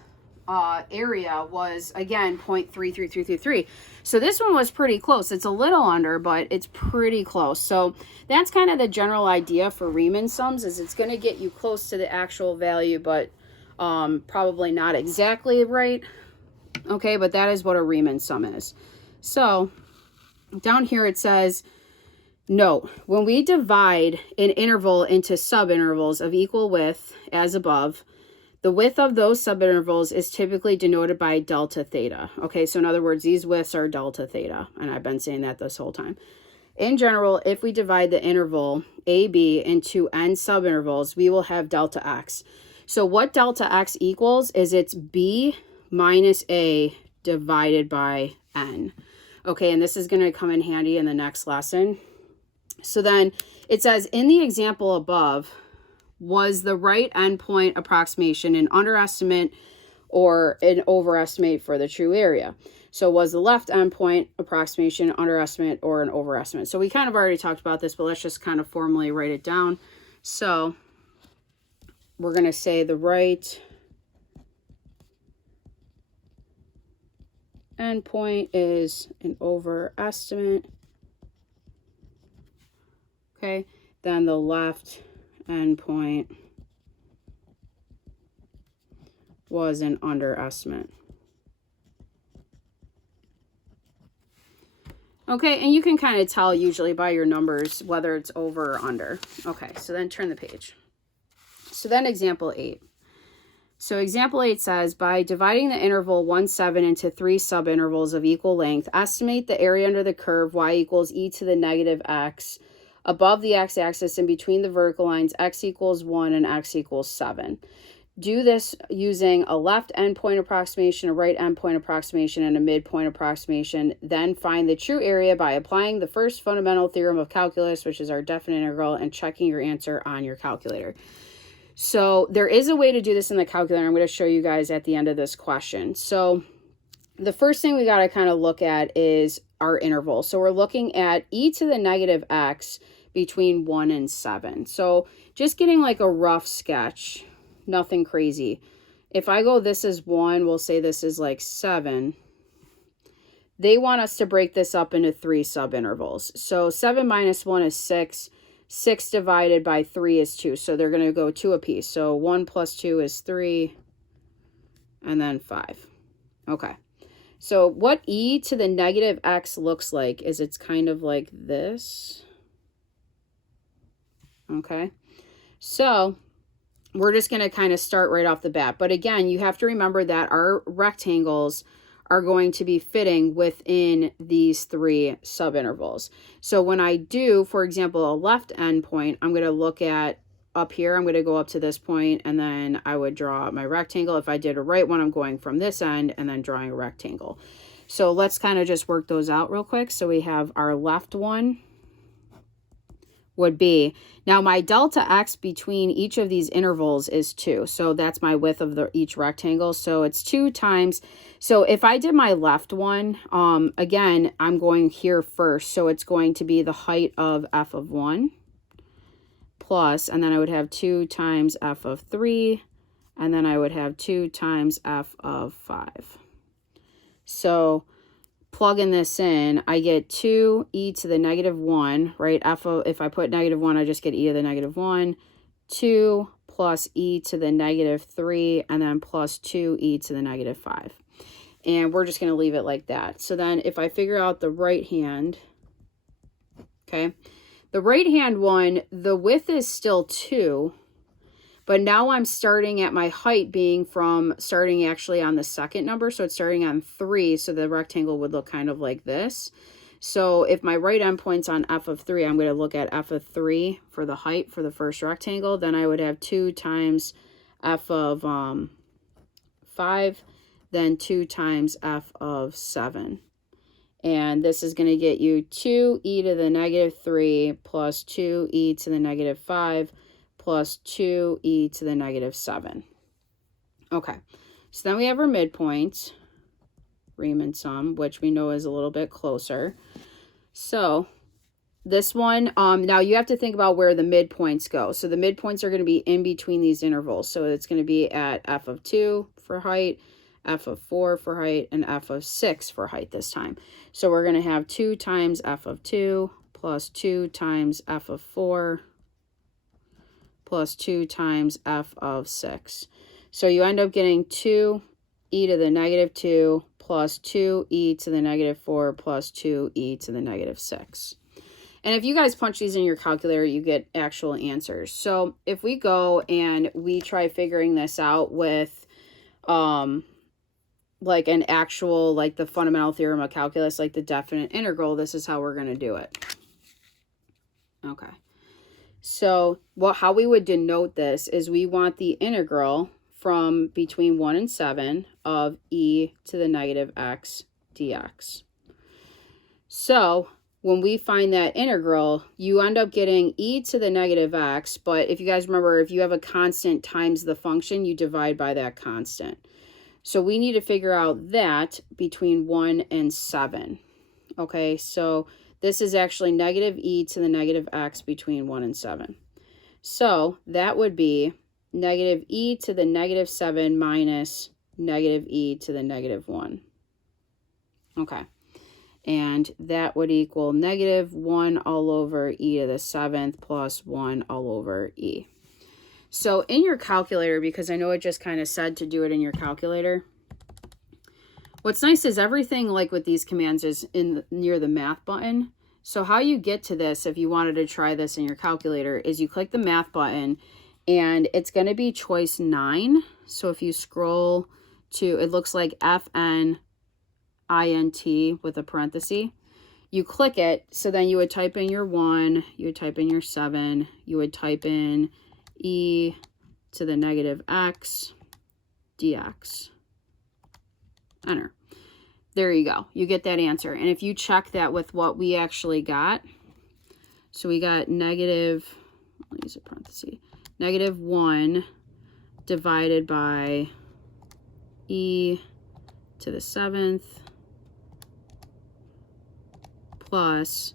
area was, again, 0.33333. So this one was pretty close. It's a little under, but it's pretty close. So that's kind of the general idea for Riemann sums, is it's going to get you close to the actual value, but probably not exactly right. Okay, but that is what a Riemann sum is. So down here it says, note, when we divide an interval into subintervals of equal width as above, the width of those subintervals is typically denoted by delta theta. Okay, so in other words, these widths are delta theta, and I've been saying that this whole time. In general, if we divide the interval AB into n subintervals, we will have delta x. So what delta x equals is it's B minus A divided by n. Okay, and this is going to come in handy in the next lesson. So then it says, in the example above, was the right endpoint approximation an underestimate or an overestimate for the true area? So was the left endpoint approximation underestimate or an overestimate? So we kind of already talked about this, but let's just kind of formally write it down. So we're going to say the right endpoint is an overestimate. Okay, then the left endpoint was an underestimate. Okay, and you can kind of tell usually by your numbers whether it's over or under. Okay, so then turn the page. So then example 8. So example 8 says, by dividing the interval 1, 7 into 3 subintervals of equal length, estimate the area under the curve y equals e to the negative x above the x-axis and between the vertical lines x equals 1 and x equals 7. Do this using a left endpoint approximation, a right endpoint approximation, and a midpoint approximation. Then find the true area by applying the first fundamental theorem of calculus, which is our definite integral, and checking your answer on your calculator. So there is a way to do this in the calculator. I'm going to show you guys at the end of this question. So the first thing we got to kind of look at is our interval. So we're looking at e to the negative x between 1 and 7. So just getting like a rough sketch, nothing crazy. If I go, this is 1, we'll say this is like 7. They want us to break this up into 3 subintervals. So 7 minus 1 is 6. 6 divided by 3 is 2. So they're going to go 2 apiece. So 1 plus 2 is 3. And then 5. Okay. So what e to the negative x looks like is it's kind of like this. Okay. So we're just going to kind of start right off the bat. But again, you have to remember that our rectangles are going to be fitting within these 3 subintervals. So when I do, for example, a left endpoint, I'm going to look at up here. I'm going to go up to this point, and then I would draw my rectangle. If I did a right one, I'm going from this end and then drawing a rectangle. So let's kind of just work those out real quick. So we have our left one would be, now my delta x between each of these intervals is 2. So that's my width of each rectangle. So it's 2 times, so if I did my left one, again, I'm going here first. So it's going to be the height of f of 1 plus, and then I would have 2 times f of 3, and then I would have 2 times f of 5. So plugging this in, I get 2 e to the negative 1, right? If I put negative 1, I just get e to the negative 1, 2 plus e to the negative 3, and then plus 2 e to the negative 5. And we're just going to leave it like that. So then if I figure out the right hand, okay, the right hand one, the width is still 2, But now I'm starting at my height being from starting actually on the second number. So it's starting on 3. So the rectangle would look kind of like this. So if my right endpoint's on f of 3, I'm going to look at f of 3 for the height for the first rectangle. Then I would have 2 times f of 5, then 2 times f of 7. And this is going to get you 2e to the negative 3 plus 2e to the negative 5 plus 2e to the negative 7. Okay, so then we have our midpoint, Riemann sum, which we know is a little bit closer. So this one, now you have to think about where the midpoints go. So the midpoints are going to be in between these intervals. So it's going to be at f of 2 for height, f of 4 for height, and f of 6 for height this time. So we're going to have 2 times f of 2 plus 2 times f of 4 plus 2 times f of 6. So you end up getting 2e to the negative 2 plus 2e to the negative 4 plus 2e to the negative 6. And if you guys punch these in your calculator, you get actual answers. So if we go and we try figuring this out with like an actual, like the fundamental theorem of calculus, like the definite integral, this is how we're going to do it. Okay. So how we would denote this is we want the integral from between 1 and 7 of e to the negative x dx. So when we find that integral, you end up getting e to the negative x, but if you guys remember, if you have a constant times the function, you divide by that constant. So we need to figure out that between 1 and 7. Okay, so this is actually negative e to the negative x between 1 and 7. So that would be negative e to the negative 7 minus negative e to the negative 1. Okay, and that would equal negative 1 all over e to the 7th plus 1 all over e. So in your calculator, because I know it just kind of said to do it in your calculator, what's nice is everything like with these commands is near the math button. So how you get to this, if you wanted to try this in your calculator, is you click the math button and it's going to be choice 9. So if you scroll to, it looks like FNINT with a parenthesis. You click it, so then you would type in your 1, you would type in your 7, you would type in e to the negative x dx. Enter. There you go. You get that answer. And if you check that with what we actually got, so we got negative, I'll use a parenthesis, negative 1 divided by e to the 7th plus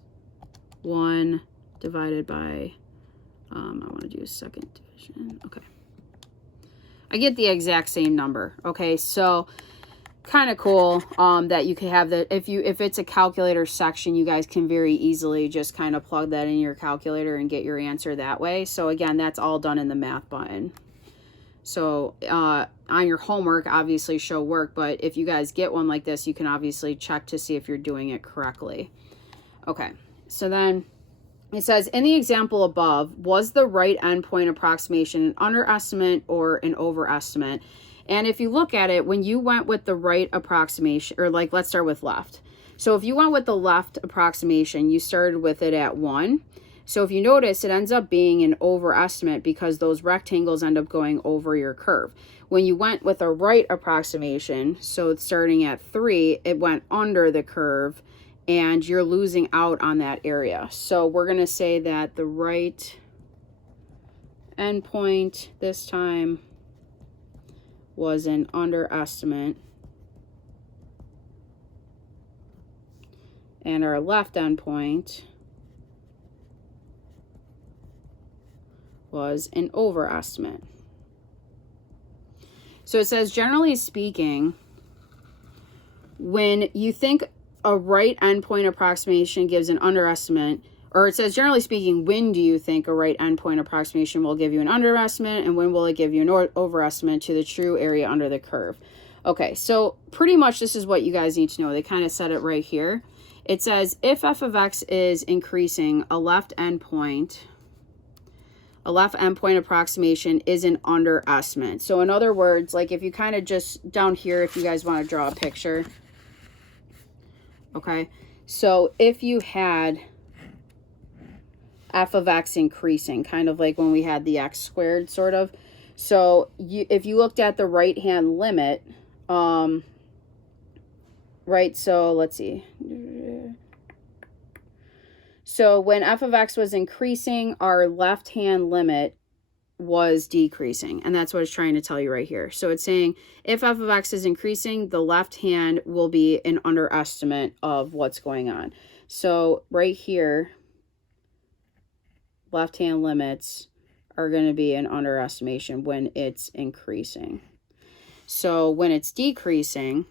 1 divided by, I want to do a second division. Okay. I get the exact same number. Okay, so kind of cool that you can have that. If it's a calculator section, you guys can very easily just kind of plug that in your calculator and get your answer that way. So again, that's all done in the math button. So on your homework, obviously show work, but if you guys get one like this, you can obviously check to see if you're doing it correctly. Okay, so then it says, in the example above, was the right endpoint approximation an underestimate or an overestimate? And if you look at it, when you went with the right approximation, or like, let's start with left. So if you went with the left approximation, you started with it at 1. So if you notice, it ends up being an overestimate because those rectangles end up going over your curve. When you went with a right approximation, so it's starting at 3, it went under the curve and you're losing out on that area. So we're going to say that the right endpoint this time was an underestimate, and our left endpoint was an overestimate. So it says, generally speaking, when you think a right endpoint approximation gives an underestimate, or it says, generally speaking, when do you think a right endpoint approximation will give you an underestimate, and when will it give you an overestimate to the true area under the curve? Okay, so pretty much this is what you guys need to know. They kind of said it right here. It says, if f of x is increasing, a left endpoint A left endpoint approximation is an underestimate. So in other words, like if you kind of just down here, if you guys want to draw a picture, okay, so if you had f of x increasing, kind of like when we had the x squared sort of, so if you looked at the right hand limit, right, so let's see. So when f of x was increasing, our left hand limit was decreasing, and that's what it's trying to tell you right here. So it's saying if f of x is increasing, the left hand will be an underestimate of what's going on. So right here, left hand limits are going to be an underestimation when it's increasing. So when it's decreasing,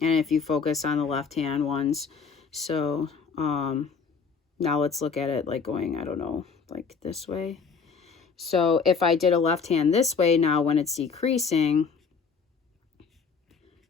and if you focus on the left hand ones, so now let's look at it like going, I don't know, like this way. So if I did a left hand this way, now when it's decreasing,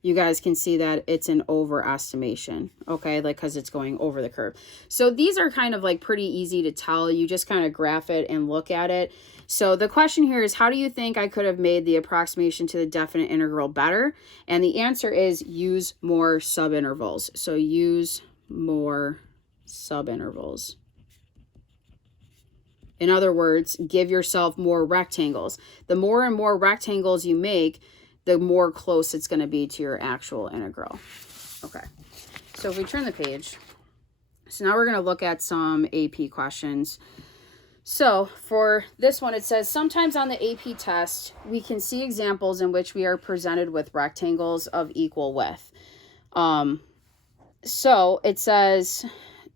you guys can see that it's an overestimation, okay, like because it's going over the curve. So these are kind of like pretty easy to tell. You just kind of graph it and look at it. So the question here is, how do you think I could have made the approximation to the definite integral better? And the answer is use more subintervals. So use more subintervals. In other words, give yourself more rectangles. The more and more rectangles you make, the more close it's going to be to your actual integral. Okay, so if we turn the page, so now we're going to look at some AP questions. So for this one, it says, sometimes on the AP test, we can see examples in which we are presented with rectangles of equal width. So it says,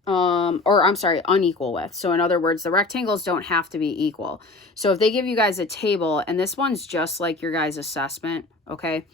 unequal width. So in other words, the rectangles don't have to be equal. So if they give you guys a table, and this one's just like your guys' assessment, okay,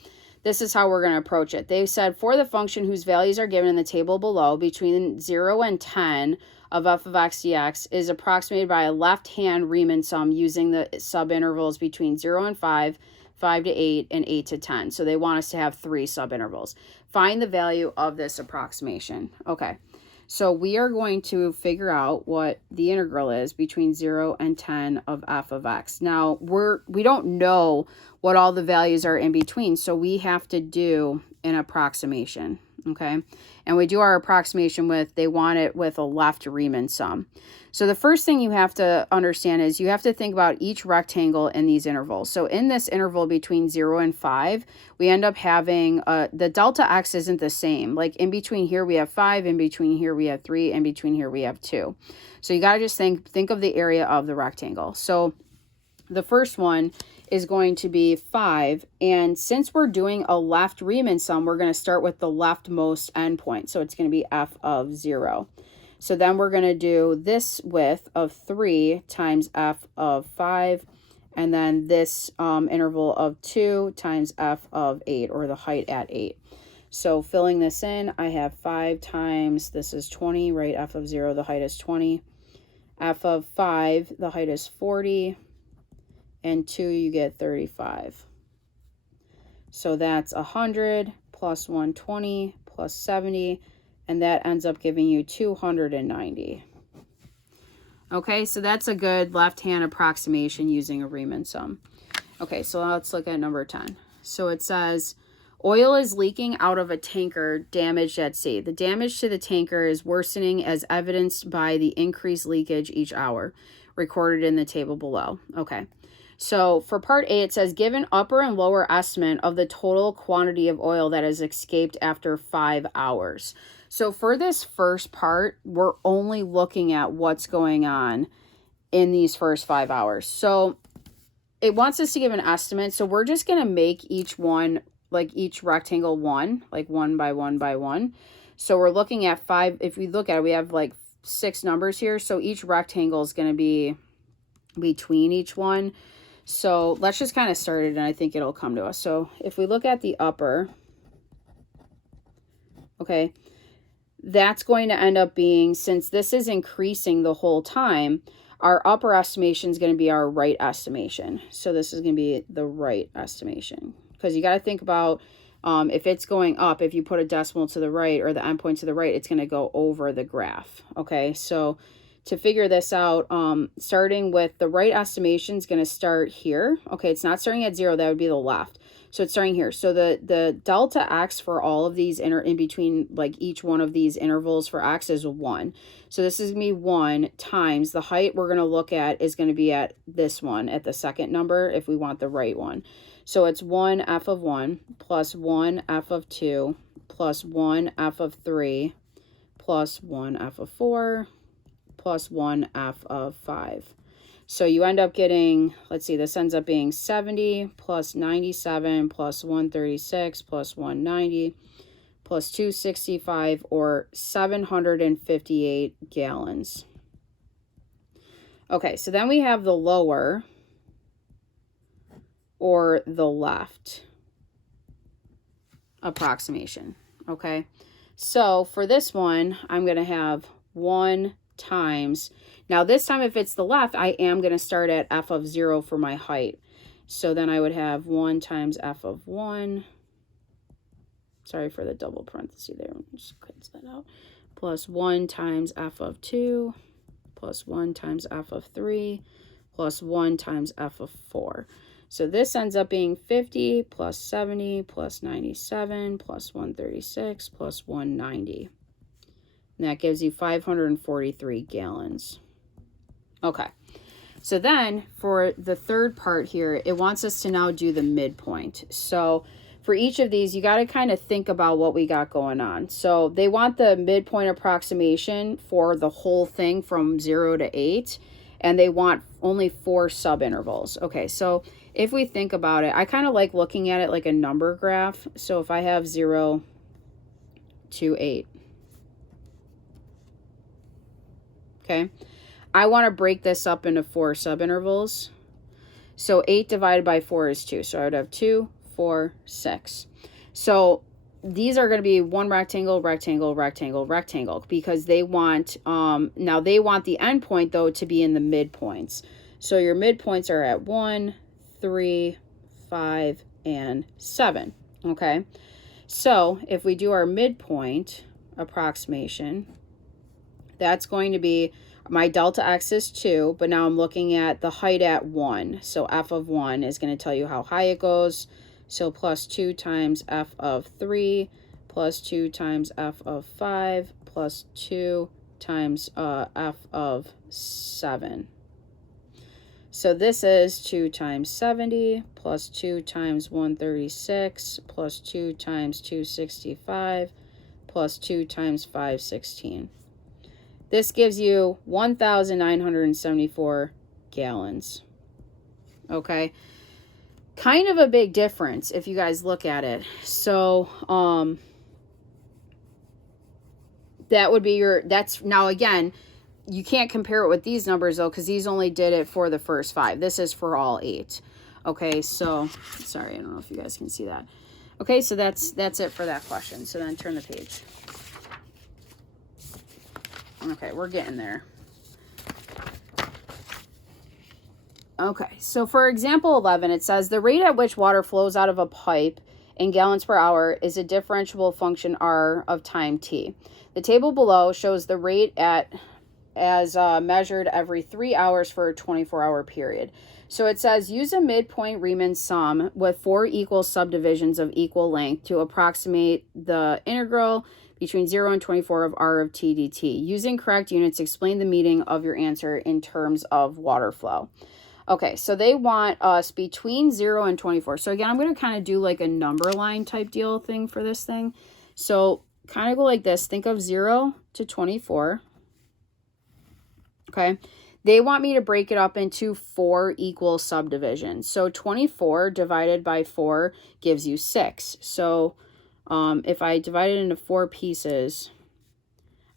this is how we're going to approach it. They said for the function whose values are given in the table below, between 0 and 10 of f of x dx is approximated by a left-hand Riemann sum using the subintervals between 0 and 5, 5 to 8, and 8 to 10. So they want us to have 3 subintervals. Find the value of this approximation. Okay. So we are going to figure out what the integral is between 0 and 10 of f of x. Now, we don't know what all the values are in between, so we have to do an approximation, okay? And we do our approximation with, they want it with a left Riemann sum. So the first thing you have to understand is you have to think about each rectangle in these intervals. So in this interval between 0 and 5, we end up having, the delta x isn't the same. Like in between here we have 5, in between here we have 3, in between here we have 2. So you got to just think of the area of the rectangle. So the first one is going to be 5, and since we're doing a left Riemann sum, we're going to start with the leftmost endpoint. So it's going to be f of 0. So then we're going to do this width of 3 times f of 5, and then this interval of 2 times f of 8, or the height at 8. So filling this in, I have 5 times, this is 20, right? F of 0, the height is 20. F of 5, the height is 40. And 2, you get 35. So that's 100 plus 120 plus 70, and that ends up giving you 290. Okay, so that's a good left-hand approximation using a Riemann sum. Okay, so let's look at number 10. So it says, oil is leaking out of a tanker damaged at sea. The damage to the tanker is worsening as evidenced by the increased leakage each hour, recorded in the table below. Okay. So for part A, it says, given upper and lower estimate of the total quantity of oil that has escaped after 5 hours. So for this first part, we're only looking at what's going on in these first 5 hours. So it wants us to give an estimate. So we're just going to make each one, like each rectangle one, like 1 by 1 by 1. So we're looking at 5. If we look at it, we have like 6 numbers here. So each rectangle is going to be between each one. So let's just kind of start it, and I think it'll come to us. So if we look at the upper, okay, that's going to end up being, since this is increasing the whole time, our upper estimation is going to be our right estimation. So this is going to be the right estimation, because you got to think about if it's going up, if you put a decimal to the right or the endpoint to the right, it's going to go over the graph. Okay, so to figure this out, starting with the right estimation is going to start here. Okay, it's not starting at 0. That would be the left. So it's starting here. So the delta x for all of these in between, like each one of these intervals for x is 1. So this is going to be 1 times the height we're going to look at is going to be at this one, at the second number, if we want the right one. So it's 1 f of 1 plus 1 f of 2 plus 1 f of 3 plus 1 f of 4 plus 1 f of 5. So you end up getting, let's see, this ends up being 70 plus 97 plus 136 plus 190 plus 265, or 758 gallons. Okay, so then we have the lower or the left approximation. Okay, so for this one, I'm going to have 1 times, now this time if it's the left, I am going to start at f of 0 for my height. So then I would have 1 times f of 1, sorry for the double parenthesis there, just cleanse that out, plus 1 times f of 2, plus 1 times f of 3, plus 1 times f of 4. So this ends up being 50 plus 70 plus 97 plus 136 plus 190. And that gives you 543 gallons. Okay. So then for the third part here, it wants us to now do the midpoint. So for each of these, you got to kind of think about what we got going on. So they want the midpoint approximation for the whole thing from 0 to 8, and they want only 4 subintervals. Okay, so if we think about it, I kind of like looking at it like a number graph. So if I have 0 to 8, okay, I want to break this up into 4 subintervals. So 8 divided by 4 is 2. So I would have 2, 4, 6. So these are going to be one rectangle, rectangle, rectangle, rectangle, because they want, now they want the endpoint though to be in the midpoints. So your midpoints are at 1, 3, 5, and 7. Okay. So if we do our midpoint approximation, that's going to be, my delta x is 2, but now I'm looking at the height at 1. So f of 1 is going to tell you how high it goes. So plus 2 times f of 3 plus 2 times f of 5 plus 2 times f of 7. So this is 2 times 70 plus 2 times 136 plus 2 times 265 plus 2 times 516. This gives you 1,974 gallons. Okay. Kind of a big difference if you guys look at it. So, that would be your, that's, now again, you can't compare it with these numbers though, because these only did it for the first 5. This is for all 8. Okay, so, sorry, I don't know if you guys can see that. Okay, so that's it for that question. So then turn the page. Okay, we're getting there. Okay, so for example 11, it says the rate at which water flows out of a pipe in gallons per hour is a differentiable function r of time t. The table below shows the rate as measured every 3 hours for a 24-hour period. So it says use a midpoint Riemann sum with 4 equal subdivisions of equal length to approximate the integral between 0 and 24 of r of t dt. Using correct units, explain the meaning of your answer in terms of water flow. Okay, so they want us between 0 and 24. So again, I'm going to kind of do like a number line type deal thing for this thing. So kind of go like this. Think of 0 to 24. Okay. They want me to break it up into 4 equal subdivisions. So 24 divided by 4 gives you 6. So if I divide it into 4 pieces,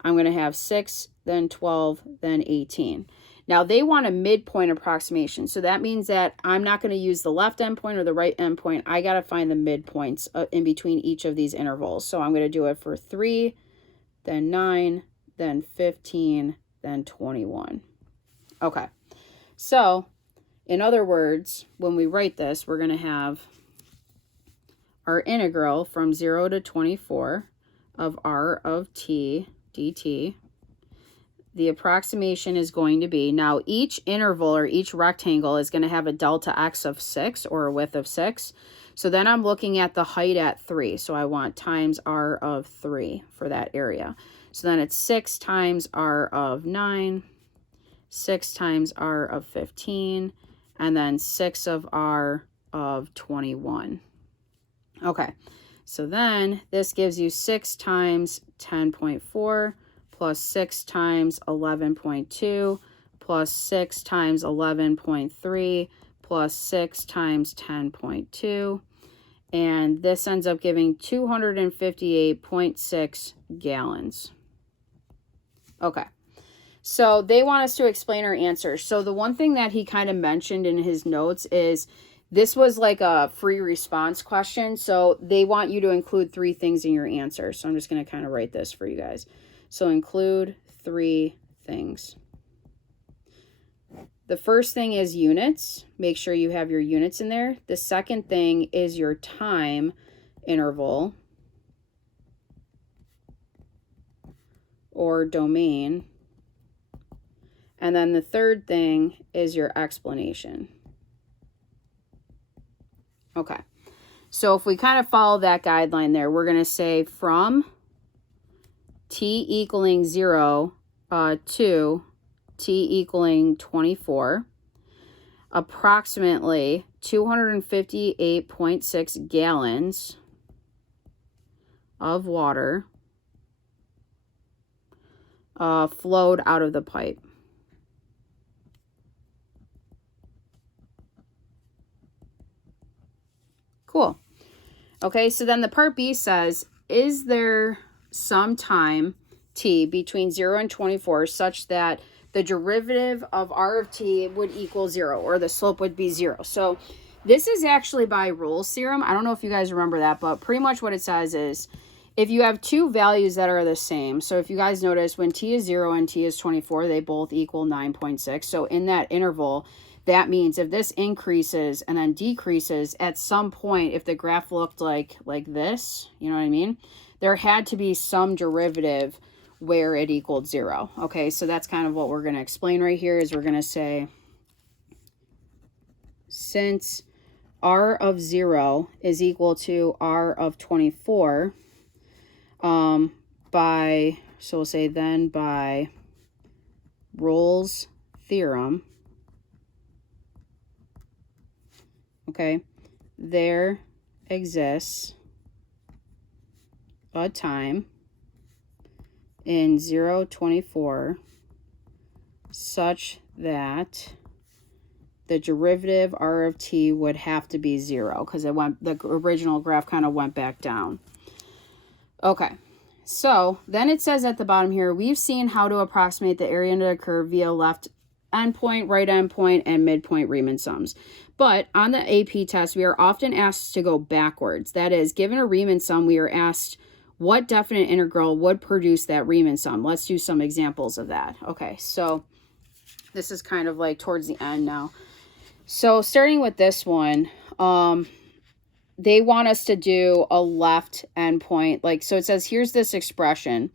I'm going to have 6, then 12, then 18. Now they want a midpoint approximation. So that means that I'm not going to use the left endpoint or the right endpoint. I got to find the midpoints in between each of these intervals. So I'm going to do it for 3, then 9, then 15, then 21. Okay. So in other words, when we write this, we're going to have our integral from 0 to 24 of r of t dt. the approximation is going to be, now each interval or each rectangle is going to have a delta x of 6 or a width of 6. So then I'm looking at the height at 3. So I want times r of 3 for that area. So then it's 6 times r of 9, 6 times r of 15, and then 6 of r of 21. Okay, so then this gives you 6 times 10.4 plus 6 times 11.2 plus 6 times 11.3 plus 6 times 10.2. And this ends up giving 258.6 gallons. Okay, so they want us to explain our answers. So the one thing that he kind of mentioned in his notes is this was like a free response question. So they want you to include 3 things in your answer. So I'm just going to kind of write this for you guys. So include 3 things. The first thing is units. Make sure you have your units in there. The second thing is your time interval or domain. And then the third thing is your explanation. Okay, so if we kind of follow that guideline there, we're going to say from t equaling 0 to t equaling 24, approximately 258.6 gallons of water flowed out of the pipe. Cool. Okay, so then the part B says, is there some time t between 0 and 24 such that the derivative of r of t would equal 0, or the slope would be 0? So this is actually by Rolle's theorem. I don't know if you guys remember that, but pretty much what it says is if you have 2 values that are the same, so if you guys notice when t is 0 and t is 24, they both equal 9.6. So in that interval, that means if this increases and then decreases at some point, if the graph looked like this, you know what I mean? There had to be some derivative where it equaled 0. Okay, so that's kind of what we're going to explain right here is we're going to say, since r of 0 is equal to r of 24, so we'll say then by Rolle's theorem, okay, there exists a time in 0, 24 such that the derivative r of t would have to be 0 because the original graph kind of went back down. Okay, so then it says at the bottom here, we've seen how to approximate the area under the curve via left endpoint, right endpoint, and midpoint Riemann sums. But on the AP test, we are often asked to go backwards. That is, given a Riemann sum, we are asked what definite integral would produce that Riemann sum. Let's do some examples of that. Okay, so this is kind of like towards the end now. So starting with this one, they want us to do a left endpoint. Like, so it says, here's this expression,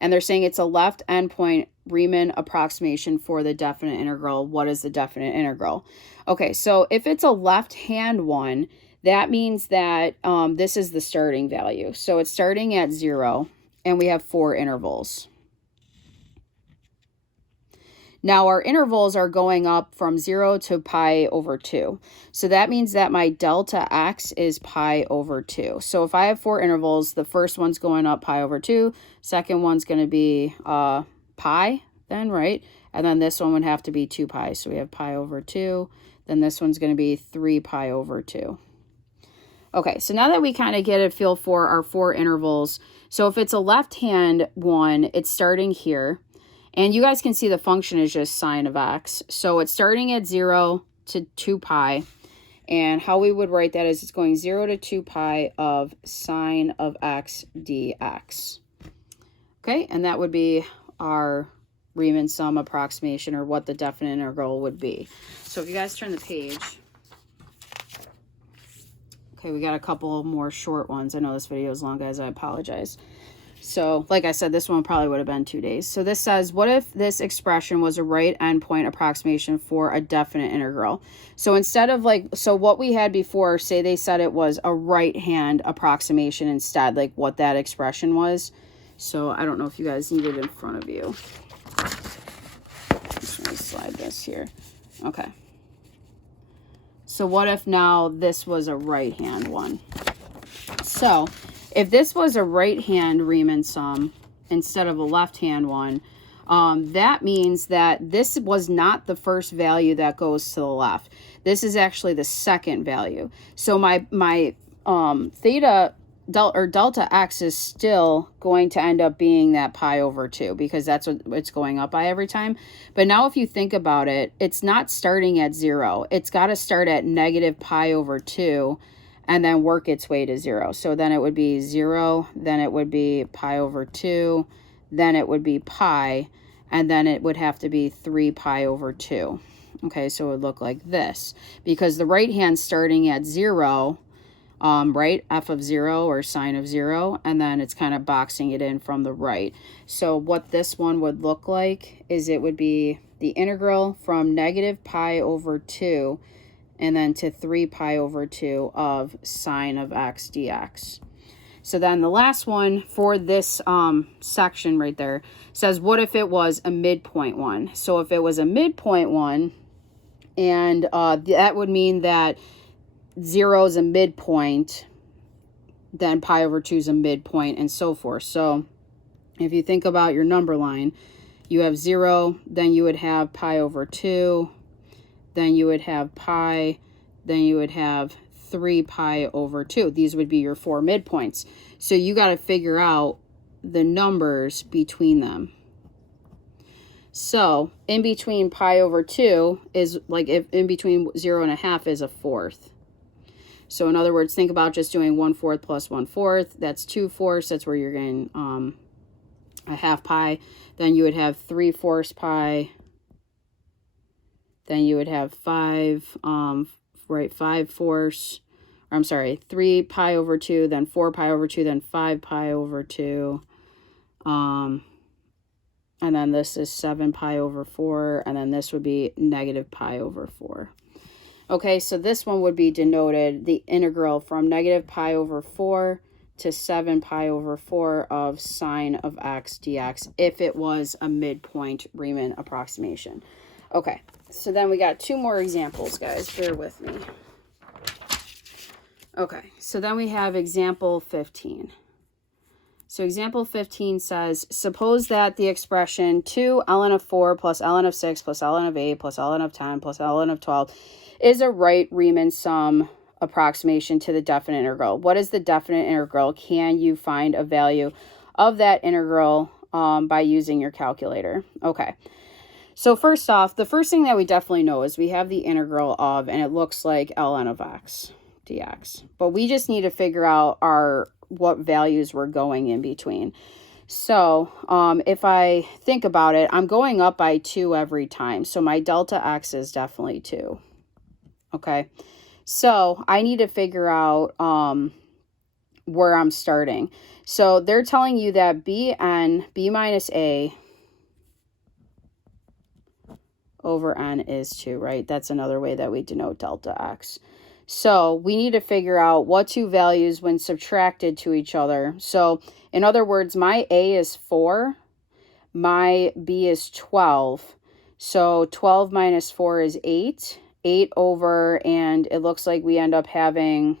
and they're saying it's a left endpoint Riemann approximation for the definite integral. What is the definite integral? Okay, so if it's a left-hand one, that means that this is the starting value. So it's starting at 0, and we have 4 intervals. Now our intervals are going up from 0 to pi over 2. So that means that my delta x is pi over 2. So if I have 4 intervals, the first one's going up pi over 2, second one's going to be pi then, right? And then this one would have to be 2 pi. So we have pi over 2. Then this one's going to be 3 pi over 2. Okay, so now that we kind of get a feel for our 4 intervals, so if it's a left-hand one, it's starting here. And you guys can see the function is just sine of x. So it's starting at 0 to 2 pi. And how we would write that is it's going 0 to 2 pi of sine of x dx. Okay, and that would be our Riemann sum approximation, or what the definite integral would be. So if you guys turn the page. Okay, we got a couple more short ones. I know this video is long, guys. I apologize. so like I said, this one probably would have been 2 days. So this says, what if this expression was a right endpoint approximation for a definite integral? So instead of like, so what we had before, say they said it was a right hand approximation instead, like what that expression was. So I don't know if you guys need it in front of you. Just going to slide this here. Okay. So what if now this was a right hand one? So if this was a right hand Riemann sum instead of a left hand one, that means that this was not the first value that goes to the left. This is actually the second value. So my theta delta x is still going to end up being that pi over 2 because that's what it's going up by every time. But now if you think about it, it's not starting at 0. It's got to start at negative pi over 2 and then work its way to 0. So then it would be 0, then it would be pi over 2, then it would be pi, and then it would have to be 3 pi over 2. Okay, so it would look like this. Because the right hand starting at 0, right, f of 0 or sine of 0, and then it's kind of boxing it in from the right. So what this one would look like is it would be the integral from negative pi over 2 and then to 3 pi over 2 of sine of x dx. So then the last one for this section right there says, what if it was a midpoint one? So if it was a midpoint one, and that would mean that 0 is a midpoint, then pi over 2 is a midpoint, and so forth. So if you think about your number line, you have 0, then you would have pi over 2, then you would have pi, then you would have 3 pi over 2. These would be your 4 midpoints. So you got to figure out the numbers between them. So in between pi over 2 is like, if in between 0 and a half is a fourth. So in other words, think about just doing 1/4 plus 1/4. That's 2/4. That's where you're getting a half pi. Then you would have 3/4 pi. Then you would have 5, 5/4. I'm sorry, 3 pi over 2, then 4 pi over 2, then 5 pi over 2. And then this is 7 pi over 4, and then this would be negative pi over 4. Okay, so this one would be denoted the integral from negative pi over 4 to 7 pi over 4 of sine of x dx if it was a midpoint Riemann approximation. Okay, so then we got 2 more examples, guys. Bear with me. Okay, so then we have example 15. So example 15 says, suppose that the expression 2 ln of 4 plus ln of 6 plus ln of 8 plus ln of 10 plus ln of 12 is a right Riemann sum approximation to the definite integral. What is the definite integral? Can you find a value of that integral by using your calculator? Okay. So first off, the first thing that we definitely know is we have the integral of, and it looks like ln of x dx. But we just need to figure out what values we're going in between. So if I think about it, I'm going up by 2 every time. So my delta x is definitely 2. Okay. So I need to figure out where I'm starting. So they're telling you that b minus a over n is 2, right? That's another way that we denote delta x. So we need to figure out what 2 values when subtracted to each other. So in other words, my a is 4, my b is 12. So 12 minus 4 is 8. 8 over, and it looks like we end up having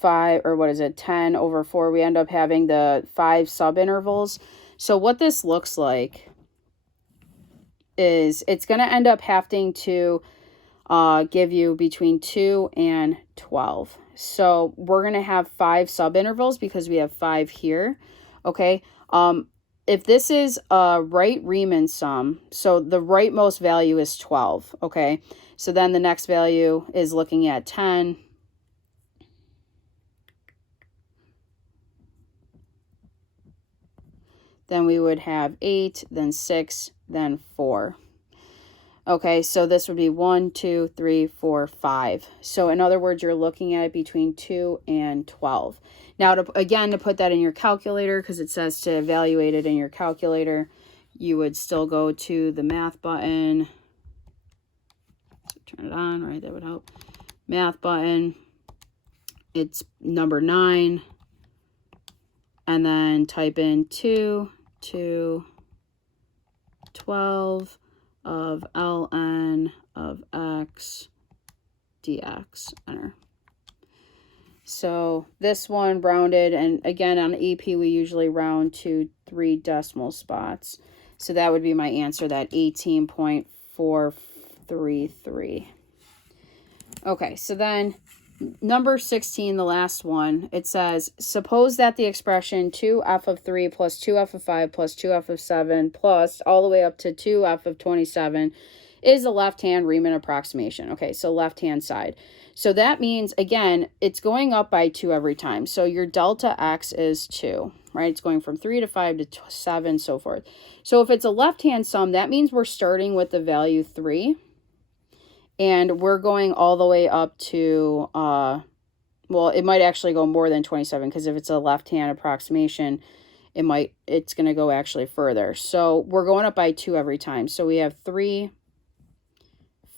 5, or what is it, 10 over 4. We end up having the 5 subintervals. So what this looks like is it's going to end up having to give you between 2 and 12. So we're going to have 5 subintervals because we have 5 here. Okay. If this is a right Riemann sum, so the rightmost value is 12. Okay. So then the next value is looking at 10. Then we would have 8, then 6, then 4. Okay, so this would be 1, 2, 3, 4, 5. So in other words, you're looking at it between 2 and 12. Now, to put that in your calculator, because it says to evaluate it in your calculator, you would still go to the math button. Turn it on, right? That would help. Math button. It's number 9. And then type in 2 to 12 of ln of x dx. Enter. So this one rounded, and again on EP we usually round to 3 decimal spots. So that would be my answer, that 18.433. Okay, so then number 16, the last one, it says, suppose that the expression 2f of 3 plus 2f of 5 plus 2f of 7 plus all the way up to 2f of 27 is a left-hand Riemann approximation. Okay, so left-hand side. So that means, again, it's going up by 2 every time. So your delta x is 2, right? It's going from 3 to 5 to 7, so forth. So if it's a left-hand sum, that means we're starting with the value 3. And we're going all the way up to, well, it might actually go more than 27, because if it's a left-hand approximation, it's going to go actually further. So we're going up by 2 every time. So we have 3,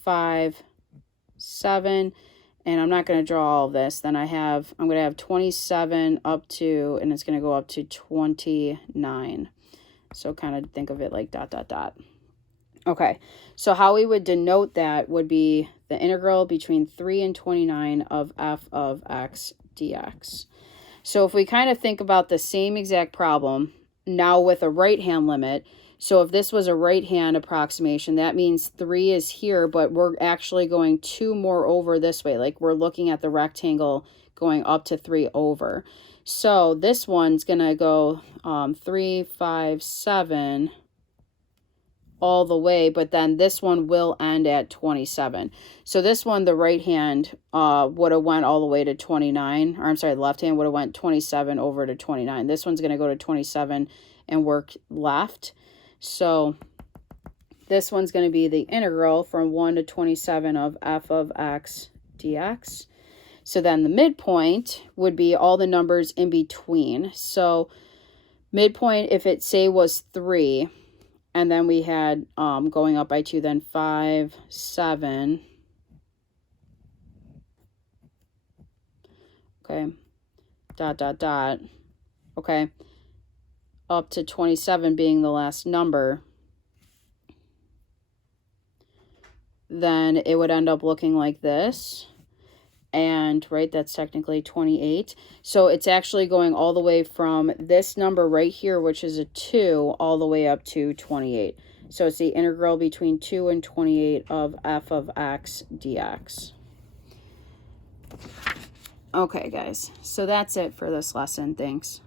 5, 7, and I'm not going to draw all of this. Then I'm going to have 27 up to, and it's going to go up to 29. So kind of think of it like ... Okay, so how we would denote that would be the integral between 3 and 29 of f of x dx. So if we kind of think about the same exact problem, now with a right-hand limit, so if this was a right-hand approximation, that means 3 is here, but we're actually going 2 more over this way. Like we're looking at the rectangle going up to 3 over. So this one's going to go 3, 5, 7... all the way, but then this one will end at 27. So this one, the right hand would have went all the way to 29, or I'm sorry, the left hand would have went 27 over to 29. This one's going to go to 27 and work left. So this one's going to be the integral from 1 to 27 of f of x dx. So then the midpoint would be all the numbers in between. So midpoint, if it say was 3, and then we had going up by 2, then 5, 7. Okay. ... Okay. Up to 27 being the last number. Then it would end up looking like this. And, right, that's technically 28. So it's actually going all the way from this number right here, which is a 2, all the way up to 28. So it's the integral between 2 and 28 of f of x dx. Okay, guys. So that's it for this lesson. Thanks.